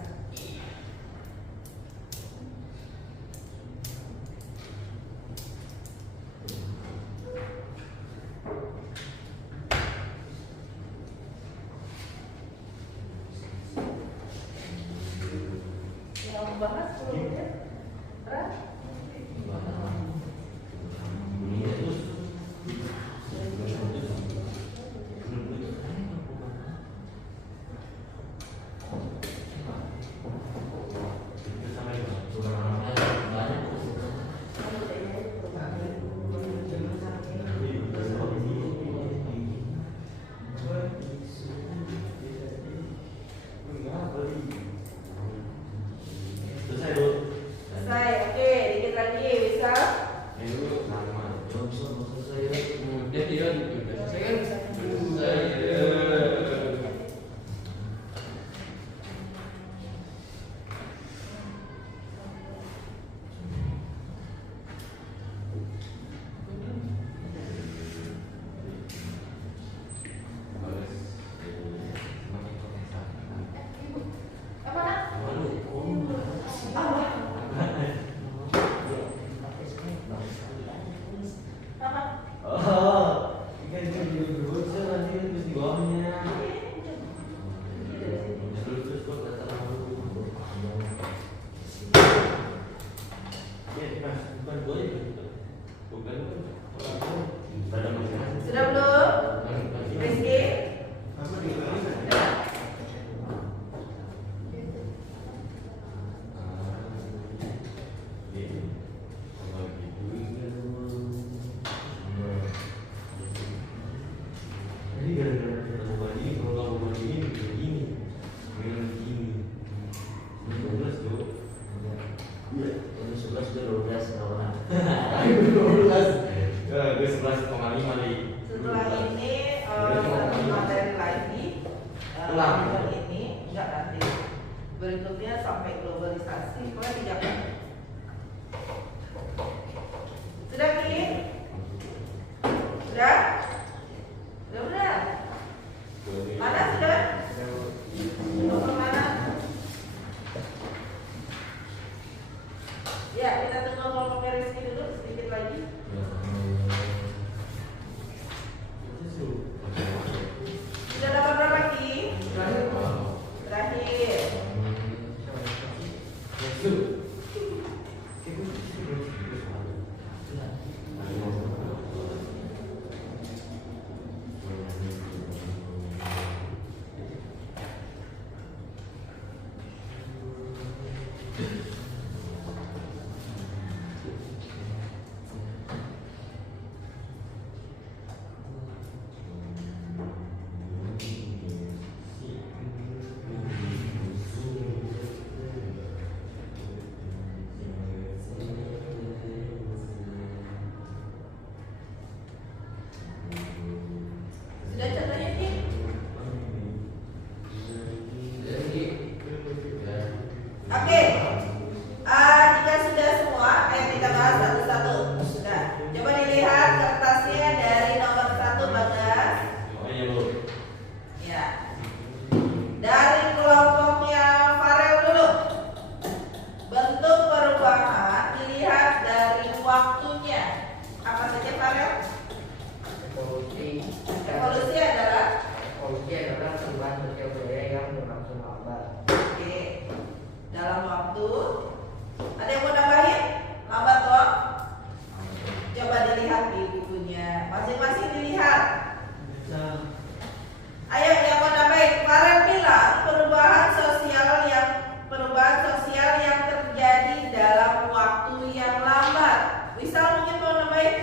bukan gue bukan pada masyarakat. Sudah belum? Rizky? Apa diulangi? Jadi gara-gara pertemuan ini, kalau kamu mandi ini begini, begini. Ini 12 tuh. Iya, ini 11 ke 12 orang. 12. Ya, gue 11,5 nih. Setelah ini satu materi lagi. Ulang. Minggu ini enggak nanti. Berikutnya sampai globalisasi. Pokoknya 3 kali. Sudah Ki? Sudah? Sudah. Mana sudah? Nomor mana? Ya, kita tunggu kelompoknya Rizky dulu sedikit lagi. Sudah dapat berapa Ki? Terakhir. Sudah contohnya Ki? Oke. Jika sudah semua, ayo kita bahas satu-satu. Sudah. Coba dilihat kertasnya dari nomor 1 Bagas. Ya. Dari kelompoknya Farel dulu. Bentuk perubahan dilihat dari waktunya. Apa saja Farel? Evolusi adalah perubahan sosial budaya yang berlangsung lambat. oke. Dalam waktu. Ada yang mau nambahin? Lambat toh? Coba dilihat di bukunya. Masing-masing dilihat. Ayo yang mau nambahin. Farel bilang perubahan sosial yang terjadi dalam waktu yang lambat. Wisal mungkin mau nambahin?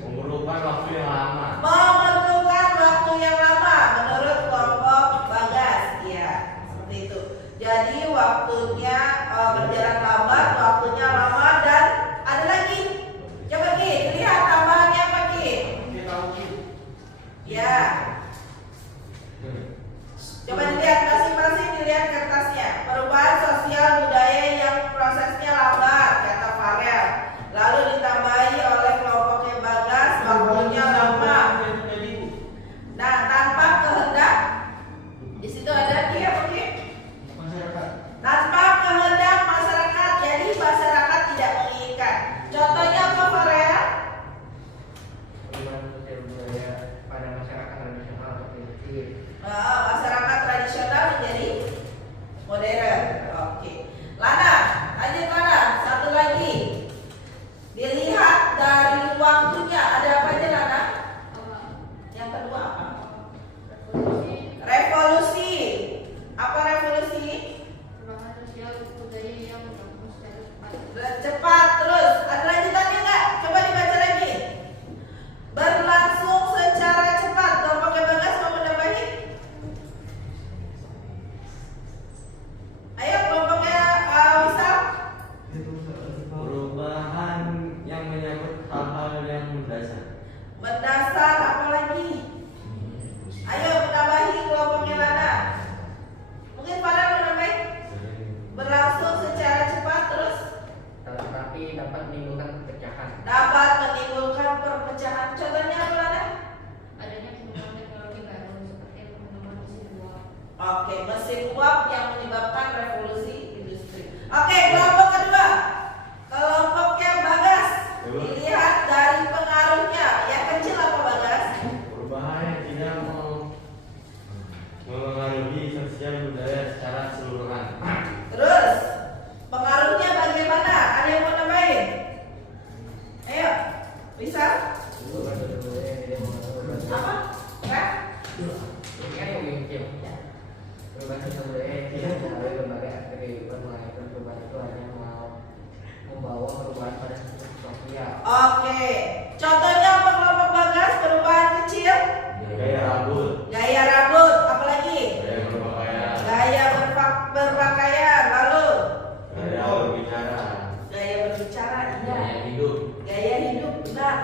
Memerlukan waktu yang lama. Memerlukan waktu yang lama menurut kelompok Bagas. Ya, seperti itu. Jadi waktunya berjalan lambat, waktunya lama dan ada lagi. Coba Ki, lihat tambahannya apa Ki? Ya. Coba dilihat masing-masing dilihat kertasnya. Perubahan sosial budaya yang prosesnya lambat kata Farel. Lalu ditambahi oleh kelompoknya Bagas waktunya lama. Nah, tanpa kehendak di situ ada dia mungkin Masyarakat. tanpa kehendak masyarakat. Jadi masyarakat tidak menginginkan. Contohnya apa Farel? Perubahan sosial budaya pada masyarakat tradisional atau primitif. Masyarakat tradisional menjadi modern. Oke. Lana, lanjut Lana. Satu lagi. Dilihat dari waktunya. Ada apa aja Lana? Yang kedua apa? Revolusi. Apa revolusi? Perubahan sosial budaya yang berlangsung secara cepat. Cepat terus. Ada lanjutannya nggak? Coba dibaca lagi. Berlangsung secara cepat. Kelompoknya Bagas mau menambahi? Ayo kelompoknya Wisal. Perubahan yang menyangkut hal-hal yang mendasar. Mendasar apa lagi? Ayo menambahi kelompoknya Lana. Mungkin Farel menambahi? Berlangsung secara cepat terus Tetapi dapat menimbulkan perpecahan. dapat menimbulkan perpecahan. Contohnya apa Lana? Adanya penggunaan teknologi baru seperti penggunaan mesin uap. Oke, mesin uap yang menyebabkan revolusi industri. Oke, kelompok kedua. Kelompoknya Bagas. Dilihat dari pengaruhnya. Yang kecil apa Bagas? Perubahan yang tidak mengaruhi sosial budaya secara keseluruhan. Terus pengaruhnya bagaimana? membawa perubahan pada struktur sosial. Oke, contohnya apa kelompok Bagas? Perubahan kecil, Gaya rambut, gaya rambut, apalagi gaya berpakaian, gaya berpakaian, lalu gaya berbicara, gaya berbicara, iya. gaya hidup. Gaya hidup, benar.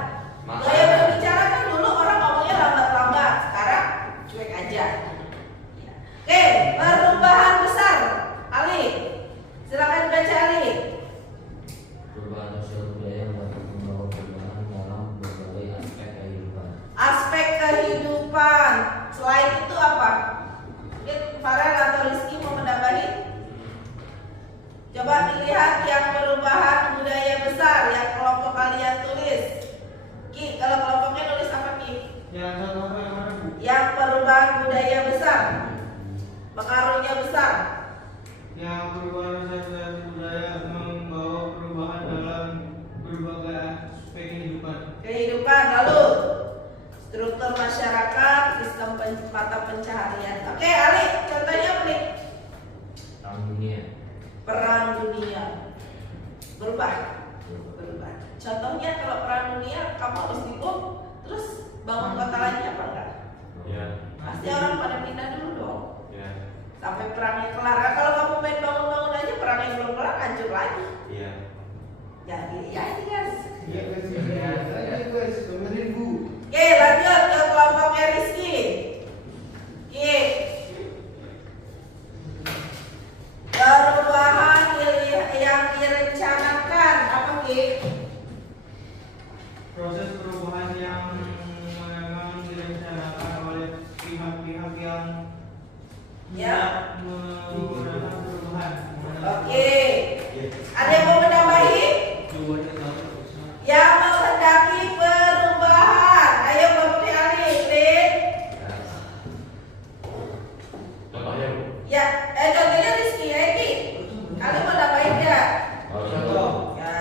Makan. Gaya berbicara kan dulu orang ngomongnya lambat-lambat, sekarang cuek aja. Ya. Oke, perubahan besar. Ali, silakan baca Ali. Perubahan sosial budaya dapat membawa perubahan dalam berbagai aspek kehidupan. Aspek kehidupan. Selain itu apa? Mungkin Farel atau Rizky mau menambahin? Coba dilihat yang perubahan budaya besar yang kelompok kalian tulis. Ki, kalau kelompoknya nulis apa Ki? Yang satu apa yang mana Bu? Yang perubahan budaya besar, pengaruhnya besar. Yang perubahan sosial budaya membawa perubahan dalam berbagai aspek kehidupan. Kehidupan, lalu struktur masyarakat, sistem mata pencaharian. Oke, Ali, contohnya apa nih? Perang dunia. Perang dunia berubah. Contohnya kalau perang dunia kamu harus dibom, terus bangun kota lagi apa enggak? Ya, Pasti orang pada pindah dulu dong. ya, Sampai perangnya kelar. Nah, kalau kamu main bangun-bangun aja perangnya belum kelar, hancur lagi. iya. Jadi ya ini guys. Iya guys, aja guys, dengerin Bu. Oke, lanjut ke kelompoknya Rizky. Oke. Perubahan yang direncanakan apa Ki? Proses perubahan yang memang direncanakan oleh pihak-pihak yang Ya. menggunakan perubahan. Oke. Ada yang mau menambahi? Yang menghendaki perubahan. Ayo kelompoknya Ali, klik. Contohnya Bu. Ya, contohnya Rizky, Eki. Ali mau nambahin nggak? Contoh, Ya.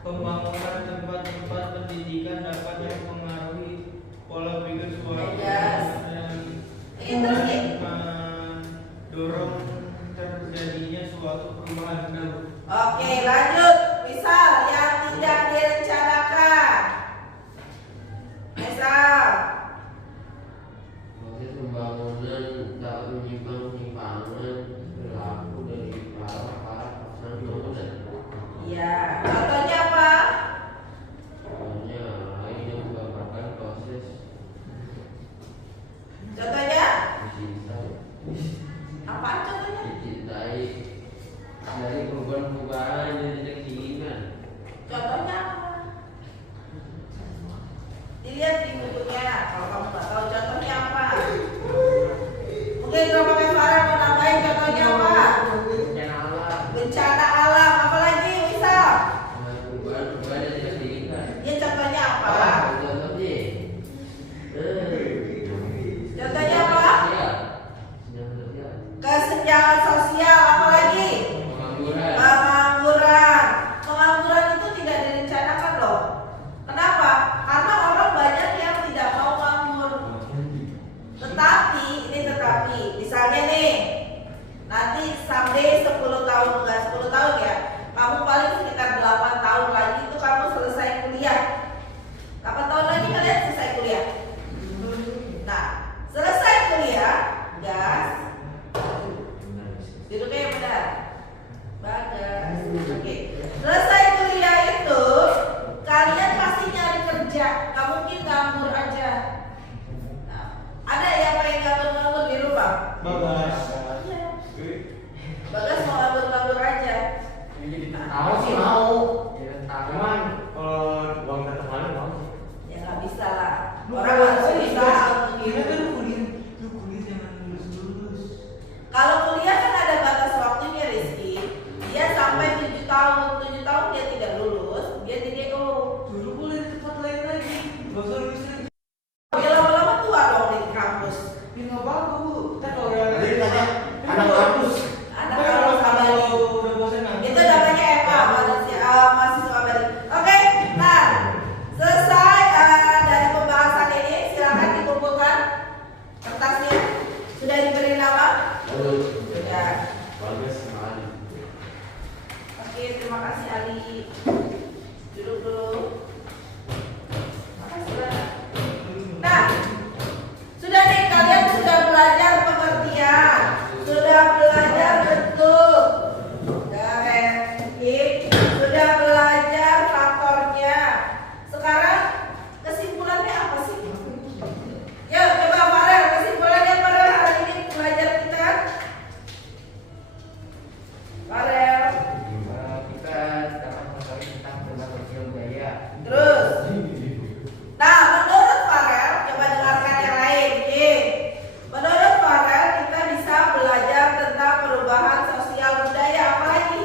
pembangunan tempat-tempat pendidikan dapat mempengaruhi pola pikir suatu Yes. dan Ini terus Ki. mendorong terjadinya suatu perubahan baru. Oke, lanjut. Misal yang tidak direncanakan. Misal, Proses pembangunan dapat menyimpang-nyimpangan perilaku dari para pasangan bangunan. ya. Contohnya apa? Contohnya lain yang menggambarkan proses Contohnya? dicintai, Apaan contohnya? dicintai dari perubahan-perubahan yang tidak diinginkan. Contohnya apa? Dilihat di bukunya. Kalau kamu nggak tahu contohnya apa? Mungkin kalau pakai Farah mau nambahin contohnya apa? Bencana alam. Bencana alam. Apalagi misal? Perubahan-perubahan yang tidak diinginkan. Ya contohnya apa? Contohnya, Contohnya apa? sosial. Senjata sosial. Kesenjangan sosial. Apalagi? Pengangguran. Pengangguran. Pengangguran itu tidak direncanakan loh. Kenapa? Karena orang banyak yang tidak mau nganggur. Tetapi, misalnya nih, nanti someday 10 tahun, enggak 10 tahun ya, kamu paling sekitar 8 tahun lagi itu kamu selesai kuliah. 8 tahun lagi kalian selesai kuliah. Nah, selesai kuliah, gas, duduknya yang benar. Bagus. Oke. Selesai kuliah itu, kalian pasti nyari kerja, nggak mungkin nganggur aja. Nah, ada yang pengen nganggur di rumah? Bagus. Iya. Bagas mau nganggur aja. Tahu sih mau. Ya, Cuman kalau uang datang mana mau sih? Ya nggak bisa lah. Orang harus bisa untuk Kita kan hidup. kuliah jangan lulus. Kalau kuliah kan ada batas waktunya Rizky. Dia sampai 7 tahun. 7 tahun dia tidak lulus, dia di DO. Dulu boleh di tempat lain lagi. Gak usah lulus lagi. Dia lama-lama tua dong di kampus. Ya nggak apa-apa Bu. Kita kalau udah Jadi tanya anak kampus. Anak Kita kampus abadi. kalau udah bosan nanti. Itu namanya MA, mahasiswa abadi. Oke, nah selesai dari pembahasan ini. Silakan dikumpulkan kertasnya. Sudah diberi nama? Bagus. Ya. Bagus sekali. Oke, terima kasih Ali. Duduk dulu. Nah, sudah nih, kalian sudah belajar pengertian, sudah belajar bentuk, sudah belajar faktornya. Sekarang kesimpulannya apa sih? Yuk coba Farel, kesimpulannya Farel hari ini belajar kita. Farel, Kita dapat mengetahui tentang perubahan sosial budaya. terus. Nah, menurut Farel, coba dengarkan yang lain. Oke. Menurut Farel, kita bisa belajar tentang perubahan sosial budaya. Apa lagi?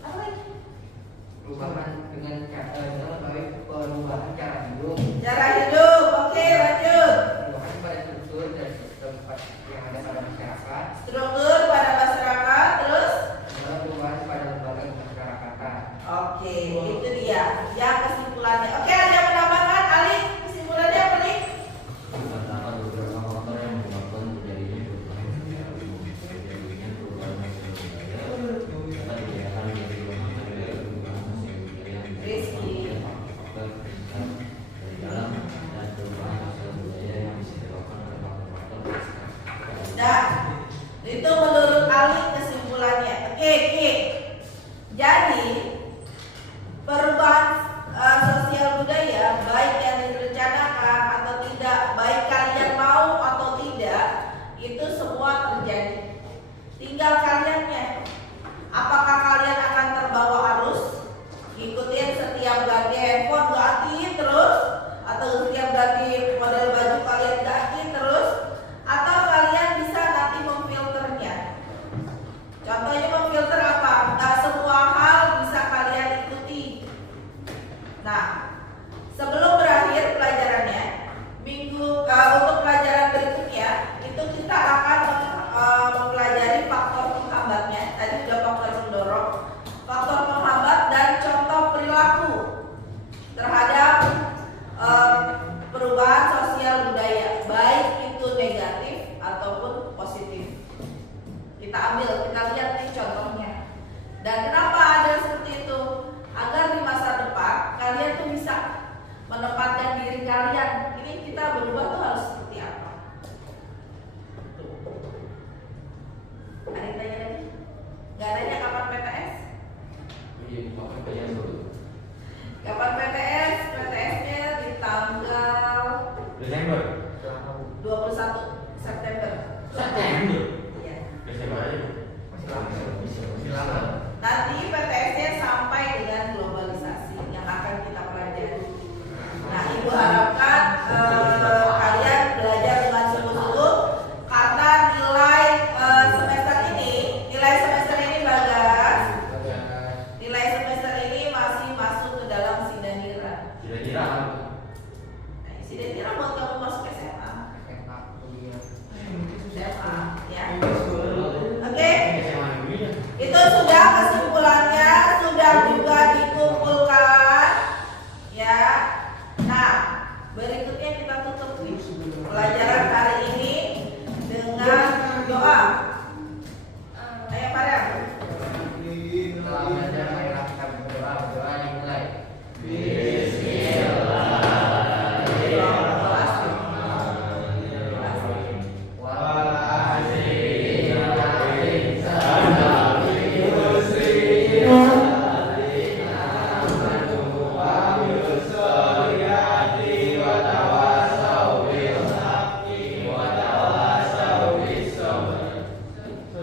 Apa lagi? Perubahan dengan mengetahui perubahan cara hidup. Cara hidup. Oke, lanjut. Perubahan pada struktur dan sistem yang ada pada masyarakat. Struktur pada masyarakat. Terus? Perubahan pada lembaga kemasyarakatan. Oke, itu dia. Ya, kesimpulannya. Oke, ada yang menambahkan? Ali, kesimpulannya apa nih? Terdapat beberapa faktor yang menyebabkan terjadinya perubahan sosial perubahan sosial budaya dapat dibedakan menjadi dua macam, yaitu perubahan sosial budaya yang Rizky. faktor kehidupan dari dalam dan perubahan sosial budaya yang disebabkan oleh faktor-faktor eksternal. Nah, itu menurut Ali kesimpulannya. Oke. Jadi